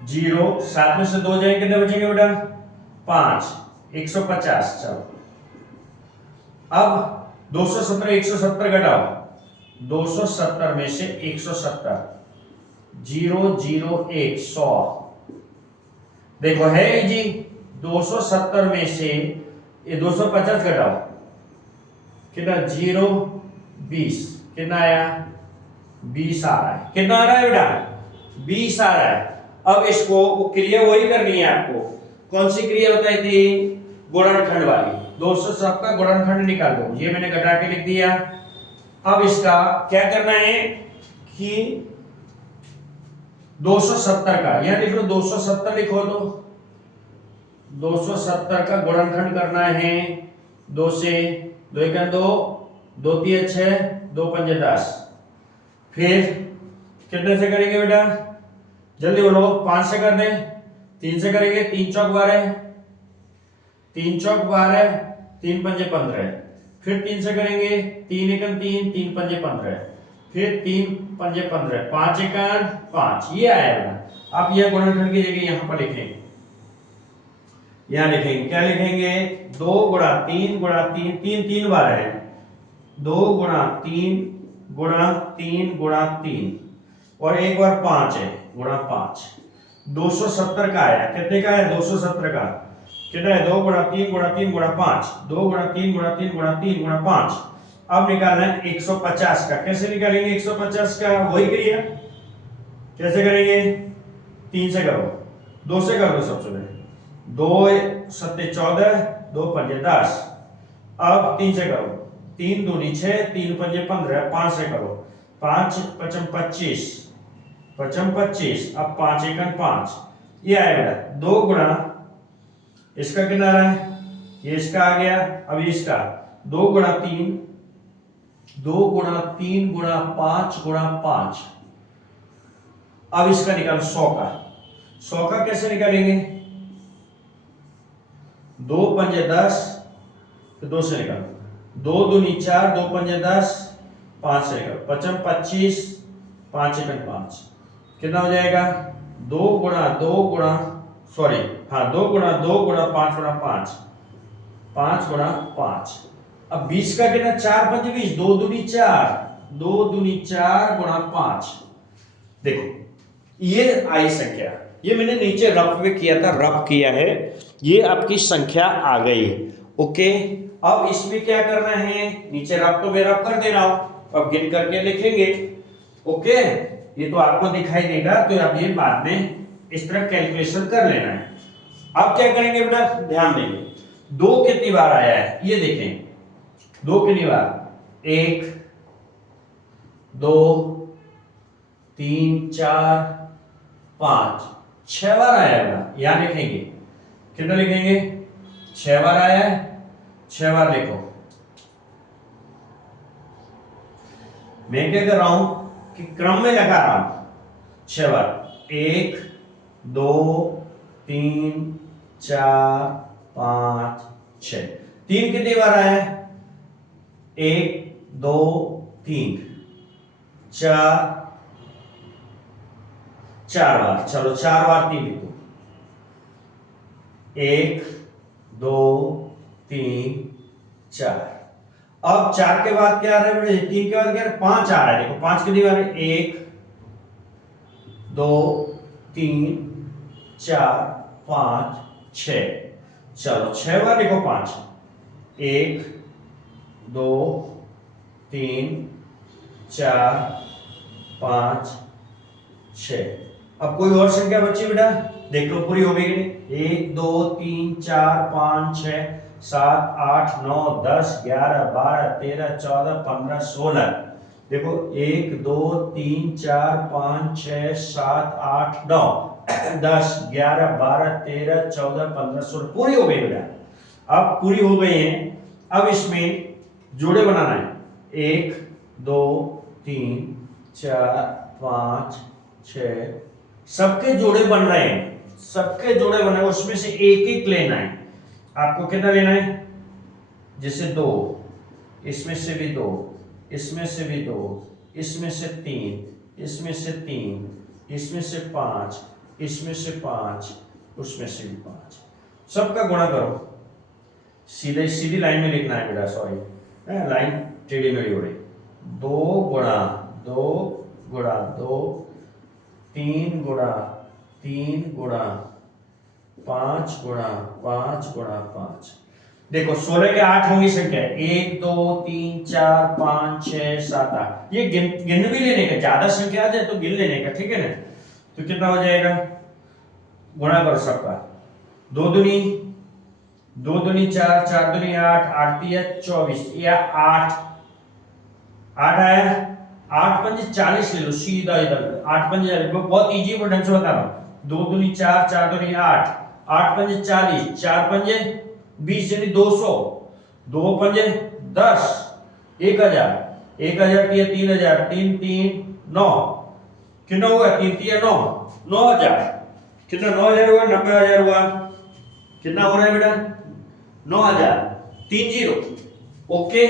0 7 में से 2 जाएंगे, कितने बचेंगे बेटा 5, 150। चलो अब 270 170 घटाओ, 270 में से 170, 0 0 1 100, देखो है जी। 270 में से ये 250 घटाओ, कितना 0 20, कितना आया 20 आ रहा है, कितना आ रहा है बेटा 20 आ रहा है। अब इसको वो क्रिया वही करनी है आपको, कौन सी क्रिया बताई थी, गुणनखंड वाली। 270 का गुणनखंड निकाल दो, ये मैंने घटा के लिख दिया। अब इसका क्या करना है कि 270 का यहां लिख लो, 270 लिखो तो 270 का गुणनखंड करना है 2 से, 2 1 2, 2 3 6, 2 5 10, फिर कितने से करेंगे बेटा जल्दी बोलो, 5 से कर दें, 3 से करेंगे, 3 चौक 12, 3 चौक 12, 3 पंजे 15, फिर 3 से करेंगे, 3 एकन 3, 3 पंजे 15, फिर 3 पंजे 15, 5 एकन 5, ये आएगा। अब यह गुणनखंड की जगह यहां पर लिखेंगे, यहां लिखेंगे, क्या लिखेंगे 2 गुणा 3 गुणा 3, 3 3 बार है, 2 गुणा 3 गुणा 3 गुणा 3, और एक बार 5 है गुणा 5, 270 का आया, कितने का है 270 का, कितना है 2 गुणा 3 गुणा 3 गुणा 5, 2 गुणा 3 गुणा 3 गुणा 3 गुणा 5। अब निकालना है 150 का, कैसे निकालेंगे 150 का, वही क्रिया कैसे करेंगे, 3 से करो, 2 से कर दो सबसे पहले, 2 7 14, 2 5 10, अब 3 से करो, 3 दूनी 6, 3 5 15, 5 से करो, 5 5 25, 5 25, अब 5 एकन 5, ये आएगा 2 गुणा, इसका कितना आ रहा है, ये इसका आ गया, अब इसका 2 गुणा 3, 2 गुणा 3 गुणा 5 गुणा 5, अब इसका निकालो 100 का, 100 का कैसे निकालेंगे, 2 पंजे 10, तो 2 से निकालो, 2 दूनी 4, 2 पंजे 10, 5 से निकालो, 5 25, 5 एकन 5, कितना हो जाएगा 2 गुणा 2 गुणा, सॉरी हाँ 2 गुणा 2 गुणा 5 गुणा 5, 5 गुणा 5, अब 20 का कितना 4 5 20, 2 दूनी 4, 2 दूनी 4 गुणा 5, देखो ये आई संख्या, ये मैंने नीचे रफ में किया था, रफ किया है, ये आपकी संख्या आ गई। ओके, अब इसमें क्या करना है, नीचे रफ तो मैं रफ कर दे रहा हूं, अब गिन करके लिखेंगे। ओके, ये तो आपको दिखाई देगा, तो अब ये बाद में इस तरह कैलकुलेशन कर लेना है। अब क्या करेंगे बेटा, ध्यान देंगे, 2 कितनी बार आया है ये देखें, 2 कितनी बार, 1 2 3 4 5 6 बार आया है, यहां लिखेंगे, कितना लिखेंगे 6 बार आया है, 6 बार लिखो। मैं क्या कर रहा हूं कि क्रम में लगा रहा हूं, 6 बार, 1 2 3 4 5 6, 3 कितनी बार आया है, 1 2 3 4 4 बार, चलो 4 बार 3 लिखो, 1 2 3 4, अब 4 के बाद क्या आ रहा है, 3 के बाद क्या 5 आ रहा है, देखो 5 कितनी बार है, 1 2 3 4 5 6, चलो 6 बार लिखो 5, 1 2 3 4 5 6, अब कोई और संख्या बची बेटा, देख लो पूरी हो गई कि नहीं, 1 2 3 4 5 6 7 8 9 10 11 12 13 14 15 16। देखो 1 2 3 4 5 6 7 8 9 10 11 12 13 14 15 16 पूरी हो गई बेटा। अब पूरी हो गई है। अब इसमें जोड़े बनाना है। 1 2 3 4 5 6 सबके जोड़े बन रहे हैं, सबके जोड़े बन रहे हैं, उसमें से एक एक लेना है। आपको कितना लेना है? जैसे 2, इसमें से भी 2, इसमें से भी 2, इसमें से 3, इसमें से 3, इसमें से 5, इसमें से 5, उसमें से भी 5, सबका गुणा करो। सीधे सीधी लाइन में लिखना है बेटा, सॉरी लाइन टेढ़ी मेढ़ी हो रही। 2 गुणा 2 गुणा 2, 3 गुणा 3 गुणा 5 गुणा 5 गुणा 5। देखो 16 के 8 होंगी संख्या, 1 2 3 4 5 6 7 8। ये गिन भी लेने का, ज्यादा संख्या आ जाए तो गिन लेने का, ठीक है ना। तो कितना हो जाएगा? गुणा करो सबका। 2 दूनी 4, 4 दूनी 8, 8 तिया 24 या 8 आया। 8 पंजे 40 ले लो सीधा इधर। 8 पंजे 40, बहुत इजी ढंग से बता रहा हूं। 2 दूनी 4, 4 दूनी 8, 8 पंजे 40, 4 पंजे 20 यानी 200, 2 पंजे 10, 1000, 1000 तिया 3000, 3 3 9, कितना हुआ? 3 तिया 9, 9000। कितना? 9000 हुआ, 90000 हुआ। कितना हो रहा है बेटा? 9000, 3 0। ओके,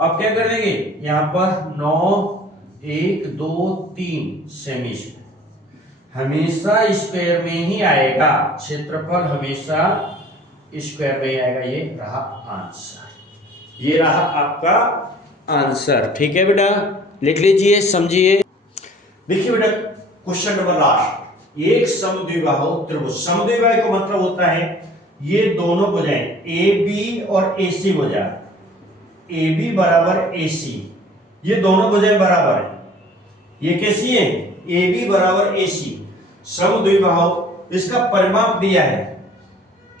अब क्या कर लेंगे? यहां पर 9 1 2 3 सेमी स्क्वायर, हमेशा स्क्वायर में ही आएगा। क्षेत्रफल हमेशा स्क्वायर में ही आएगा। ये रहा आंसर, ये रहा आपका आंसर। ठीक है बेटा, लिख लीजिए, समझिए। देखिए बेटा, क्वेश्चन नंबर लास्ट। एक समद्विबाहु त्रिभुज। समद्विबाहु का मतलब होता है ये दोनों भुजाएं ए बी और ए सी भुजा, ए बी बराबर ए सी, ये दोनों भुजाएं बराबर है। ये कैसी है? ए बी बराबर ए सी, समद्विबाहु। इसका परिमाप दिया है,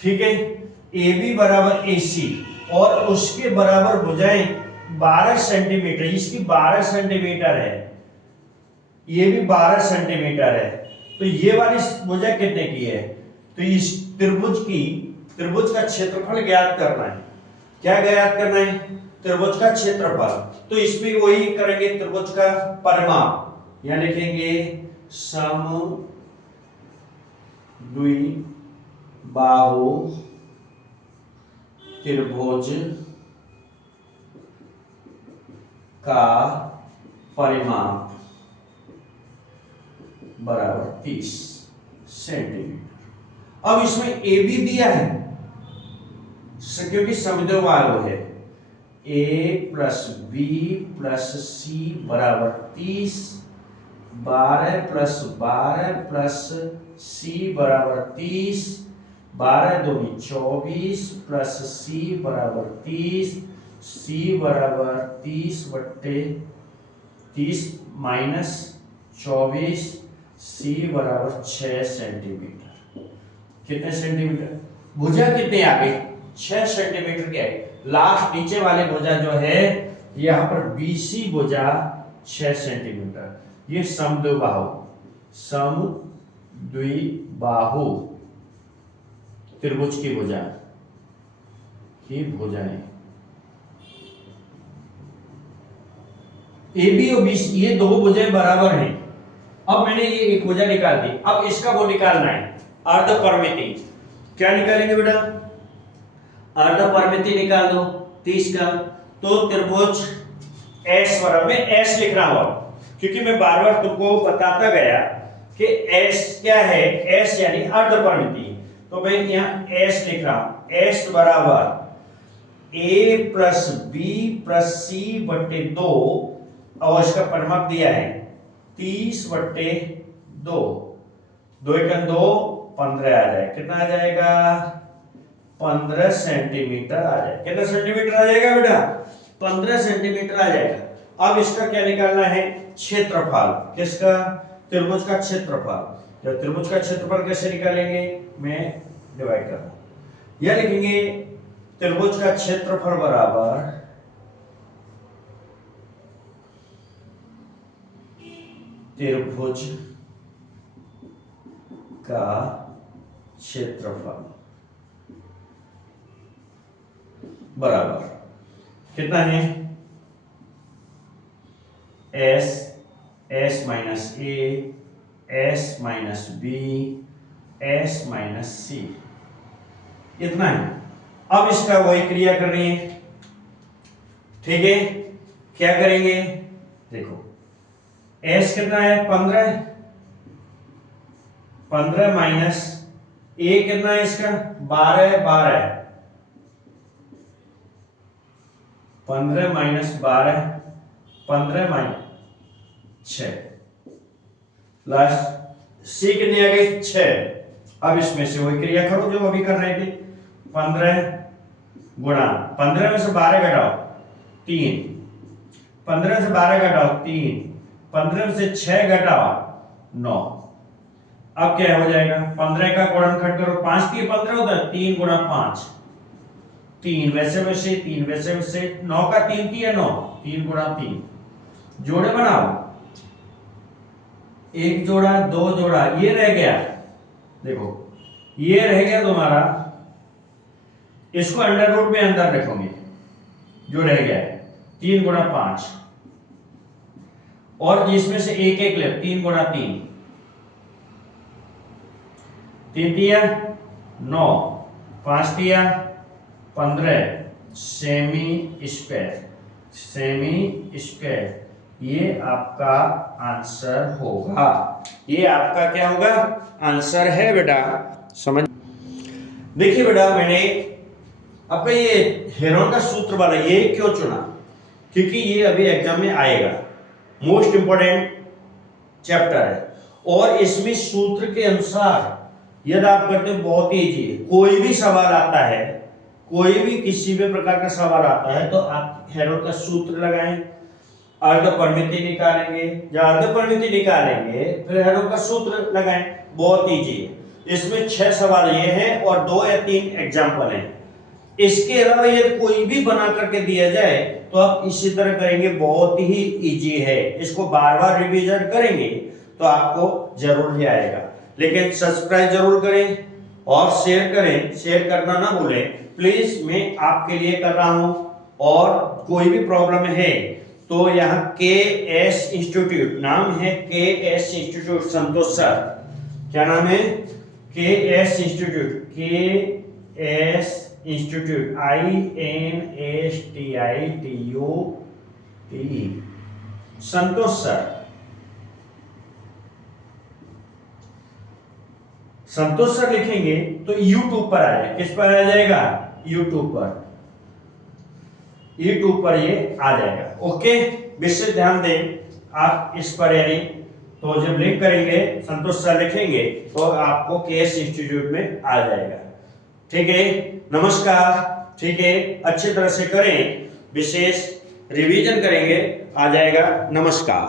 ठीक है, ए बी बराबर ए सी, और उसके बराबर भुजाएं 12 सेंटीमीटर, इसकी 12 सेंटीमीटर है, ये भी 12 सेंटीमीटर है। तो ये वाली भुजा कितने की है? तो इस त्रिभुज का क्षेत्रफल ज्ञात करना है। क्या ज्ञात करना है? त्रिभुज का क्षेत्रफल। तो इसमें वही करेंगे, त्रिभुज का परिमाप। यहां लिखेंगे समद्विबाहु त्रिभुज का परिमाप बराबर 30 सेंटीमीटर। अब इसमें ए बी दिया है क्योंकि समद्विबाहु है। ए प्लस बी प्लस सी बराबर 30, 12 प्लस 12 प्लस सी बराबर 30, 12 दूनी 24 प्लस सी बराबर 30, सी बराबर 30 बट्टे 30 माइनस 24, सी बराबर 6 सेंटीमीटर। कितने सेंटीमीटर? भुजा कितने आ गई? 6 सेंटीमीटर के आई। लास्ट नीचे वाले भुजा जो है यहां पर बीसी भुजा 6 सेंटीमीटर। ये समद्विबाहु त्रिभुज की भुजा की भुजाएं ए बी और बी, ये दो भुजाएं बराबर हैं। अब मैंने ये एक भुजा निकाल दी, अब इसका वो निकालना है अर्धपरिमिति। क्या निकालेंगे बेटा? अर्धपरिमिति निकाल दो 30 का। तो त्रिभुज एस बराबर, मैं एस लिख रहा हूं क्योंकि मैं बार बार तुमको बताता गया कि एस क्या है। एस यानी अर्धपरिमिति, तो मैं यहां एस लिख रहा हूं। एस बराबर ए प्लस बी प्लस सी बट्टे 2, और इसका परिमाप दिया है 30 बट्टे 2, 2 एकम 2, 15 आ जाए। कितना आ जाएगा? 15 सेंटीमीटर आ जाएगा। कितना सेंटीमीटर आ जाएगा बेटा? 15 सेंटीमीटर आ जाएगा। अब इसका क्या निकालना है? क्षेत्रफल। किसका? त्रिभुज का क्षेत्रफल। तो त्रिभुज का क्षेत्रफल कैसे निकालेंगे? मैं डिवाइड कर रहा हूं। यह लिखेंगे त्रिभुज का क्षेत्रफल बराबर त्रिभुज का क्षेत्रफल बराबर कितना है, s minus a, s minus b, s minus c, इतना है। अब इसका वही क्रिया कर रही है, ठीक है। क्या करेंगे, देखो एस कितना है 15, 15 माइनस ए कितना है इसका 12, 12, 15 माइनस 12, 15 माइनस 6 प्लस सी कितनी आ गई 6। अब इसमें से वही क्रिया करो जो अभी कर रहे थे, 15 गुणा 15 में से 12 घटाओ 3, 15 से 12 घटाओ 3, 15 में से 6 घटाओ 9। अब क्या हो जाएगा, 15 का गुणनखंड करो, 5 3 15 होता है, 3 गुणा 5 3, वैसे वैसे 3 वैसे वैसे 9 का 3 3 है 9, 3 गुणा 3, जोड़े बनाओ, एक जोड़ा 2 जोड़ा, ये रह गया, देखो ये रह गया तुम्हारा, इसको अंडर रूट में अंदर रखोगे, जो रह गया है 3 गुणा 5, और जिसमें से एक एक ले 3 गुणा 3, 3 दिया 9, 5 दिया 15, सेमी स्क्वायर, ये आपका आंसर होगा, ये आपका क्या होगा, आंसर है बेटा। समझ, देखिए बेटा मैंने आपका ये हेरोन का सूत्र वाला ये क्यों चुना, क्योंकि ये अभी एग्जाम में आएगा, मोस्ट इंपोर्टेंट चैप्टर है, और इसमें सूत्र के अनुसार यदि आप करते हो बहुत ही इजी है। कोई भी सवाल आता है, कोई भी किसी भी प्रकार का सवाल आता है तो आप हेरोन का सूत्र लगाएं, अर्ध परिमिति निकालेंगे, जब अर्ध परिमिति निकालेंगे फिर हेरोन का सूत्र लगाएं, बहुत इजी है। इसमें 6 सवाल ये हैं और 2 या 3 एग्जाम्पल हैं। इसके अलावा यदि कोई भी बना करके दिया जाए तो आप इसी तरह करेंगे, बहुत ही इजी है, इसको बार बार रिवीजन करेंगे तो आपको जरूर ही आएगा। लेकिन सब्सक्राइब जरूर करें और शेयर करें, शेयर करना ना भूलें प्लीज, मैं आपके लिए कर रहा हूं। और कोई भी प्रॉब्लम है तो यहाँ KS इंस्टीट्यूट नाम है, KS इंस्टीट्यूट संतोष सर, क्या नाम है, KS institute, KS institute, INSTITUT, संतोष सर, संतोष सर लिखेंगे तो YouTube पर आ जाएगा, किस पर आ जाएगा, YouTube पर, YouTube पर ये आ जाएगा। ओके, विशेष ध्यान दें आप इस पर, यानी तो जब लिंक करेंगे संतोष सर लिखेंगे तो आपको KS इंस्टीट्यूट में आ जाएगा। ठीक है, नमस्कार, ठीक है, अच्छी तरह से करें, विशेष रिवीजन करेंगे, आ जाएगा। नमस्कार।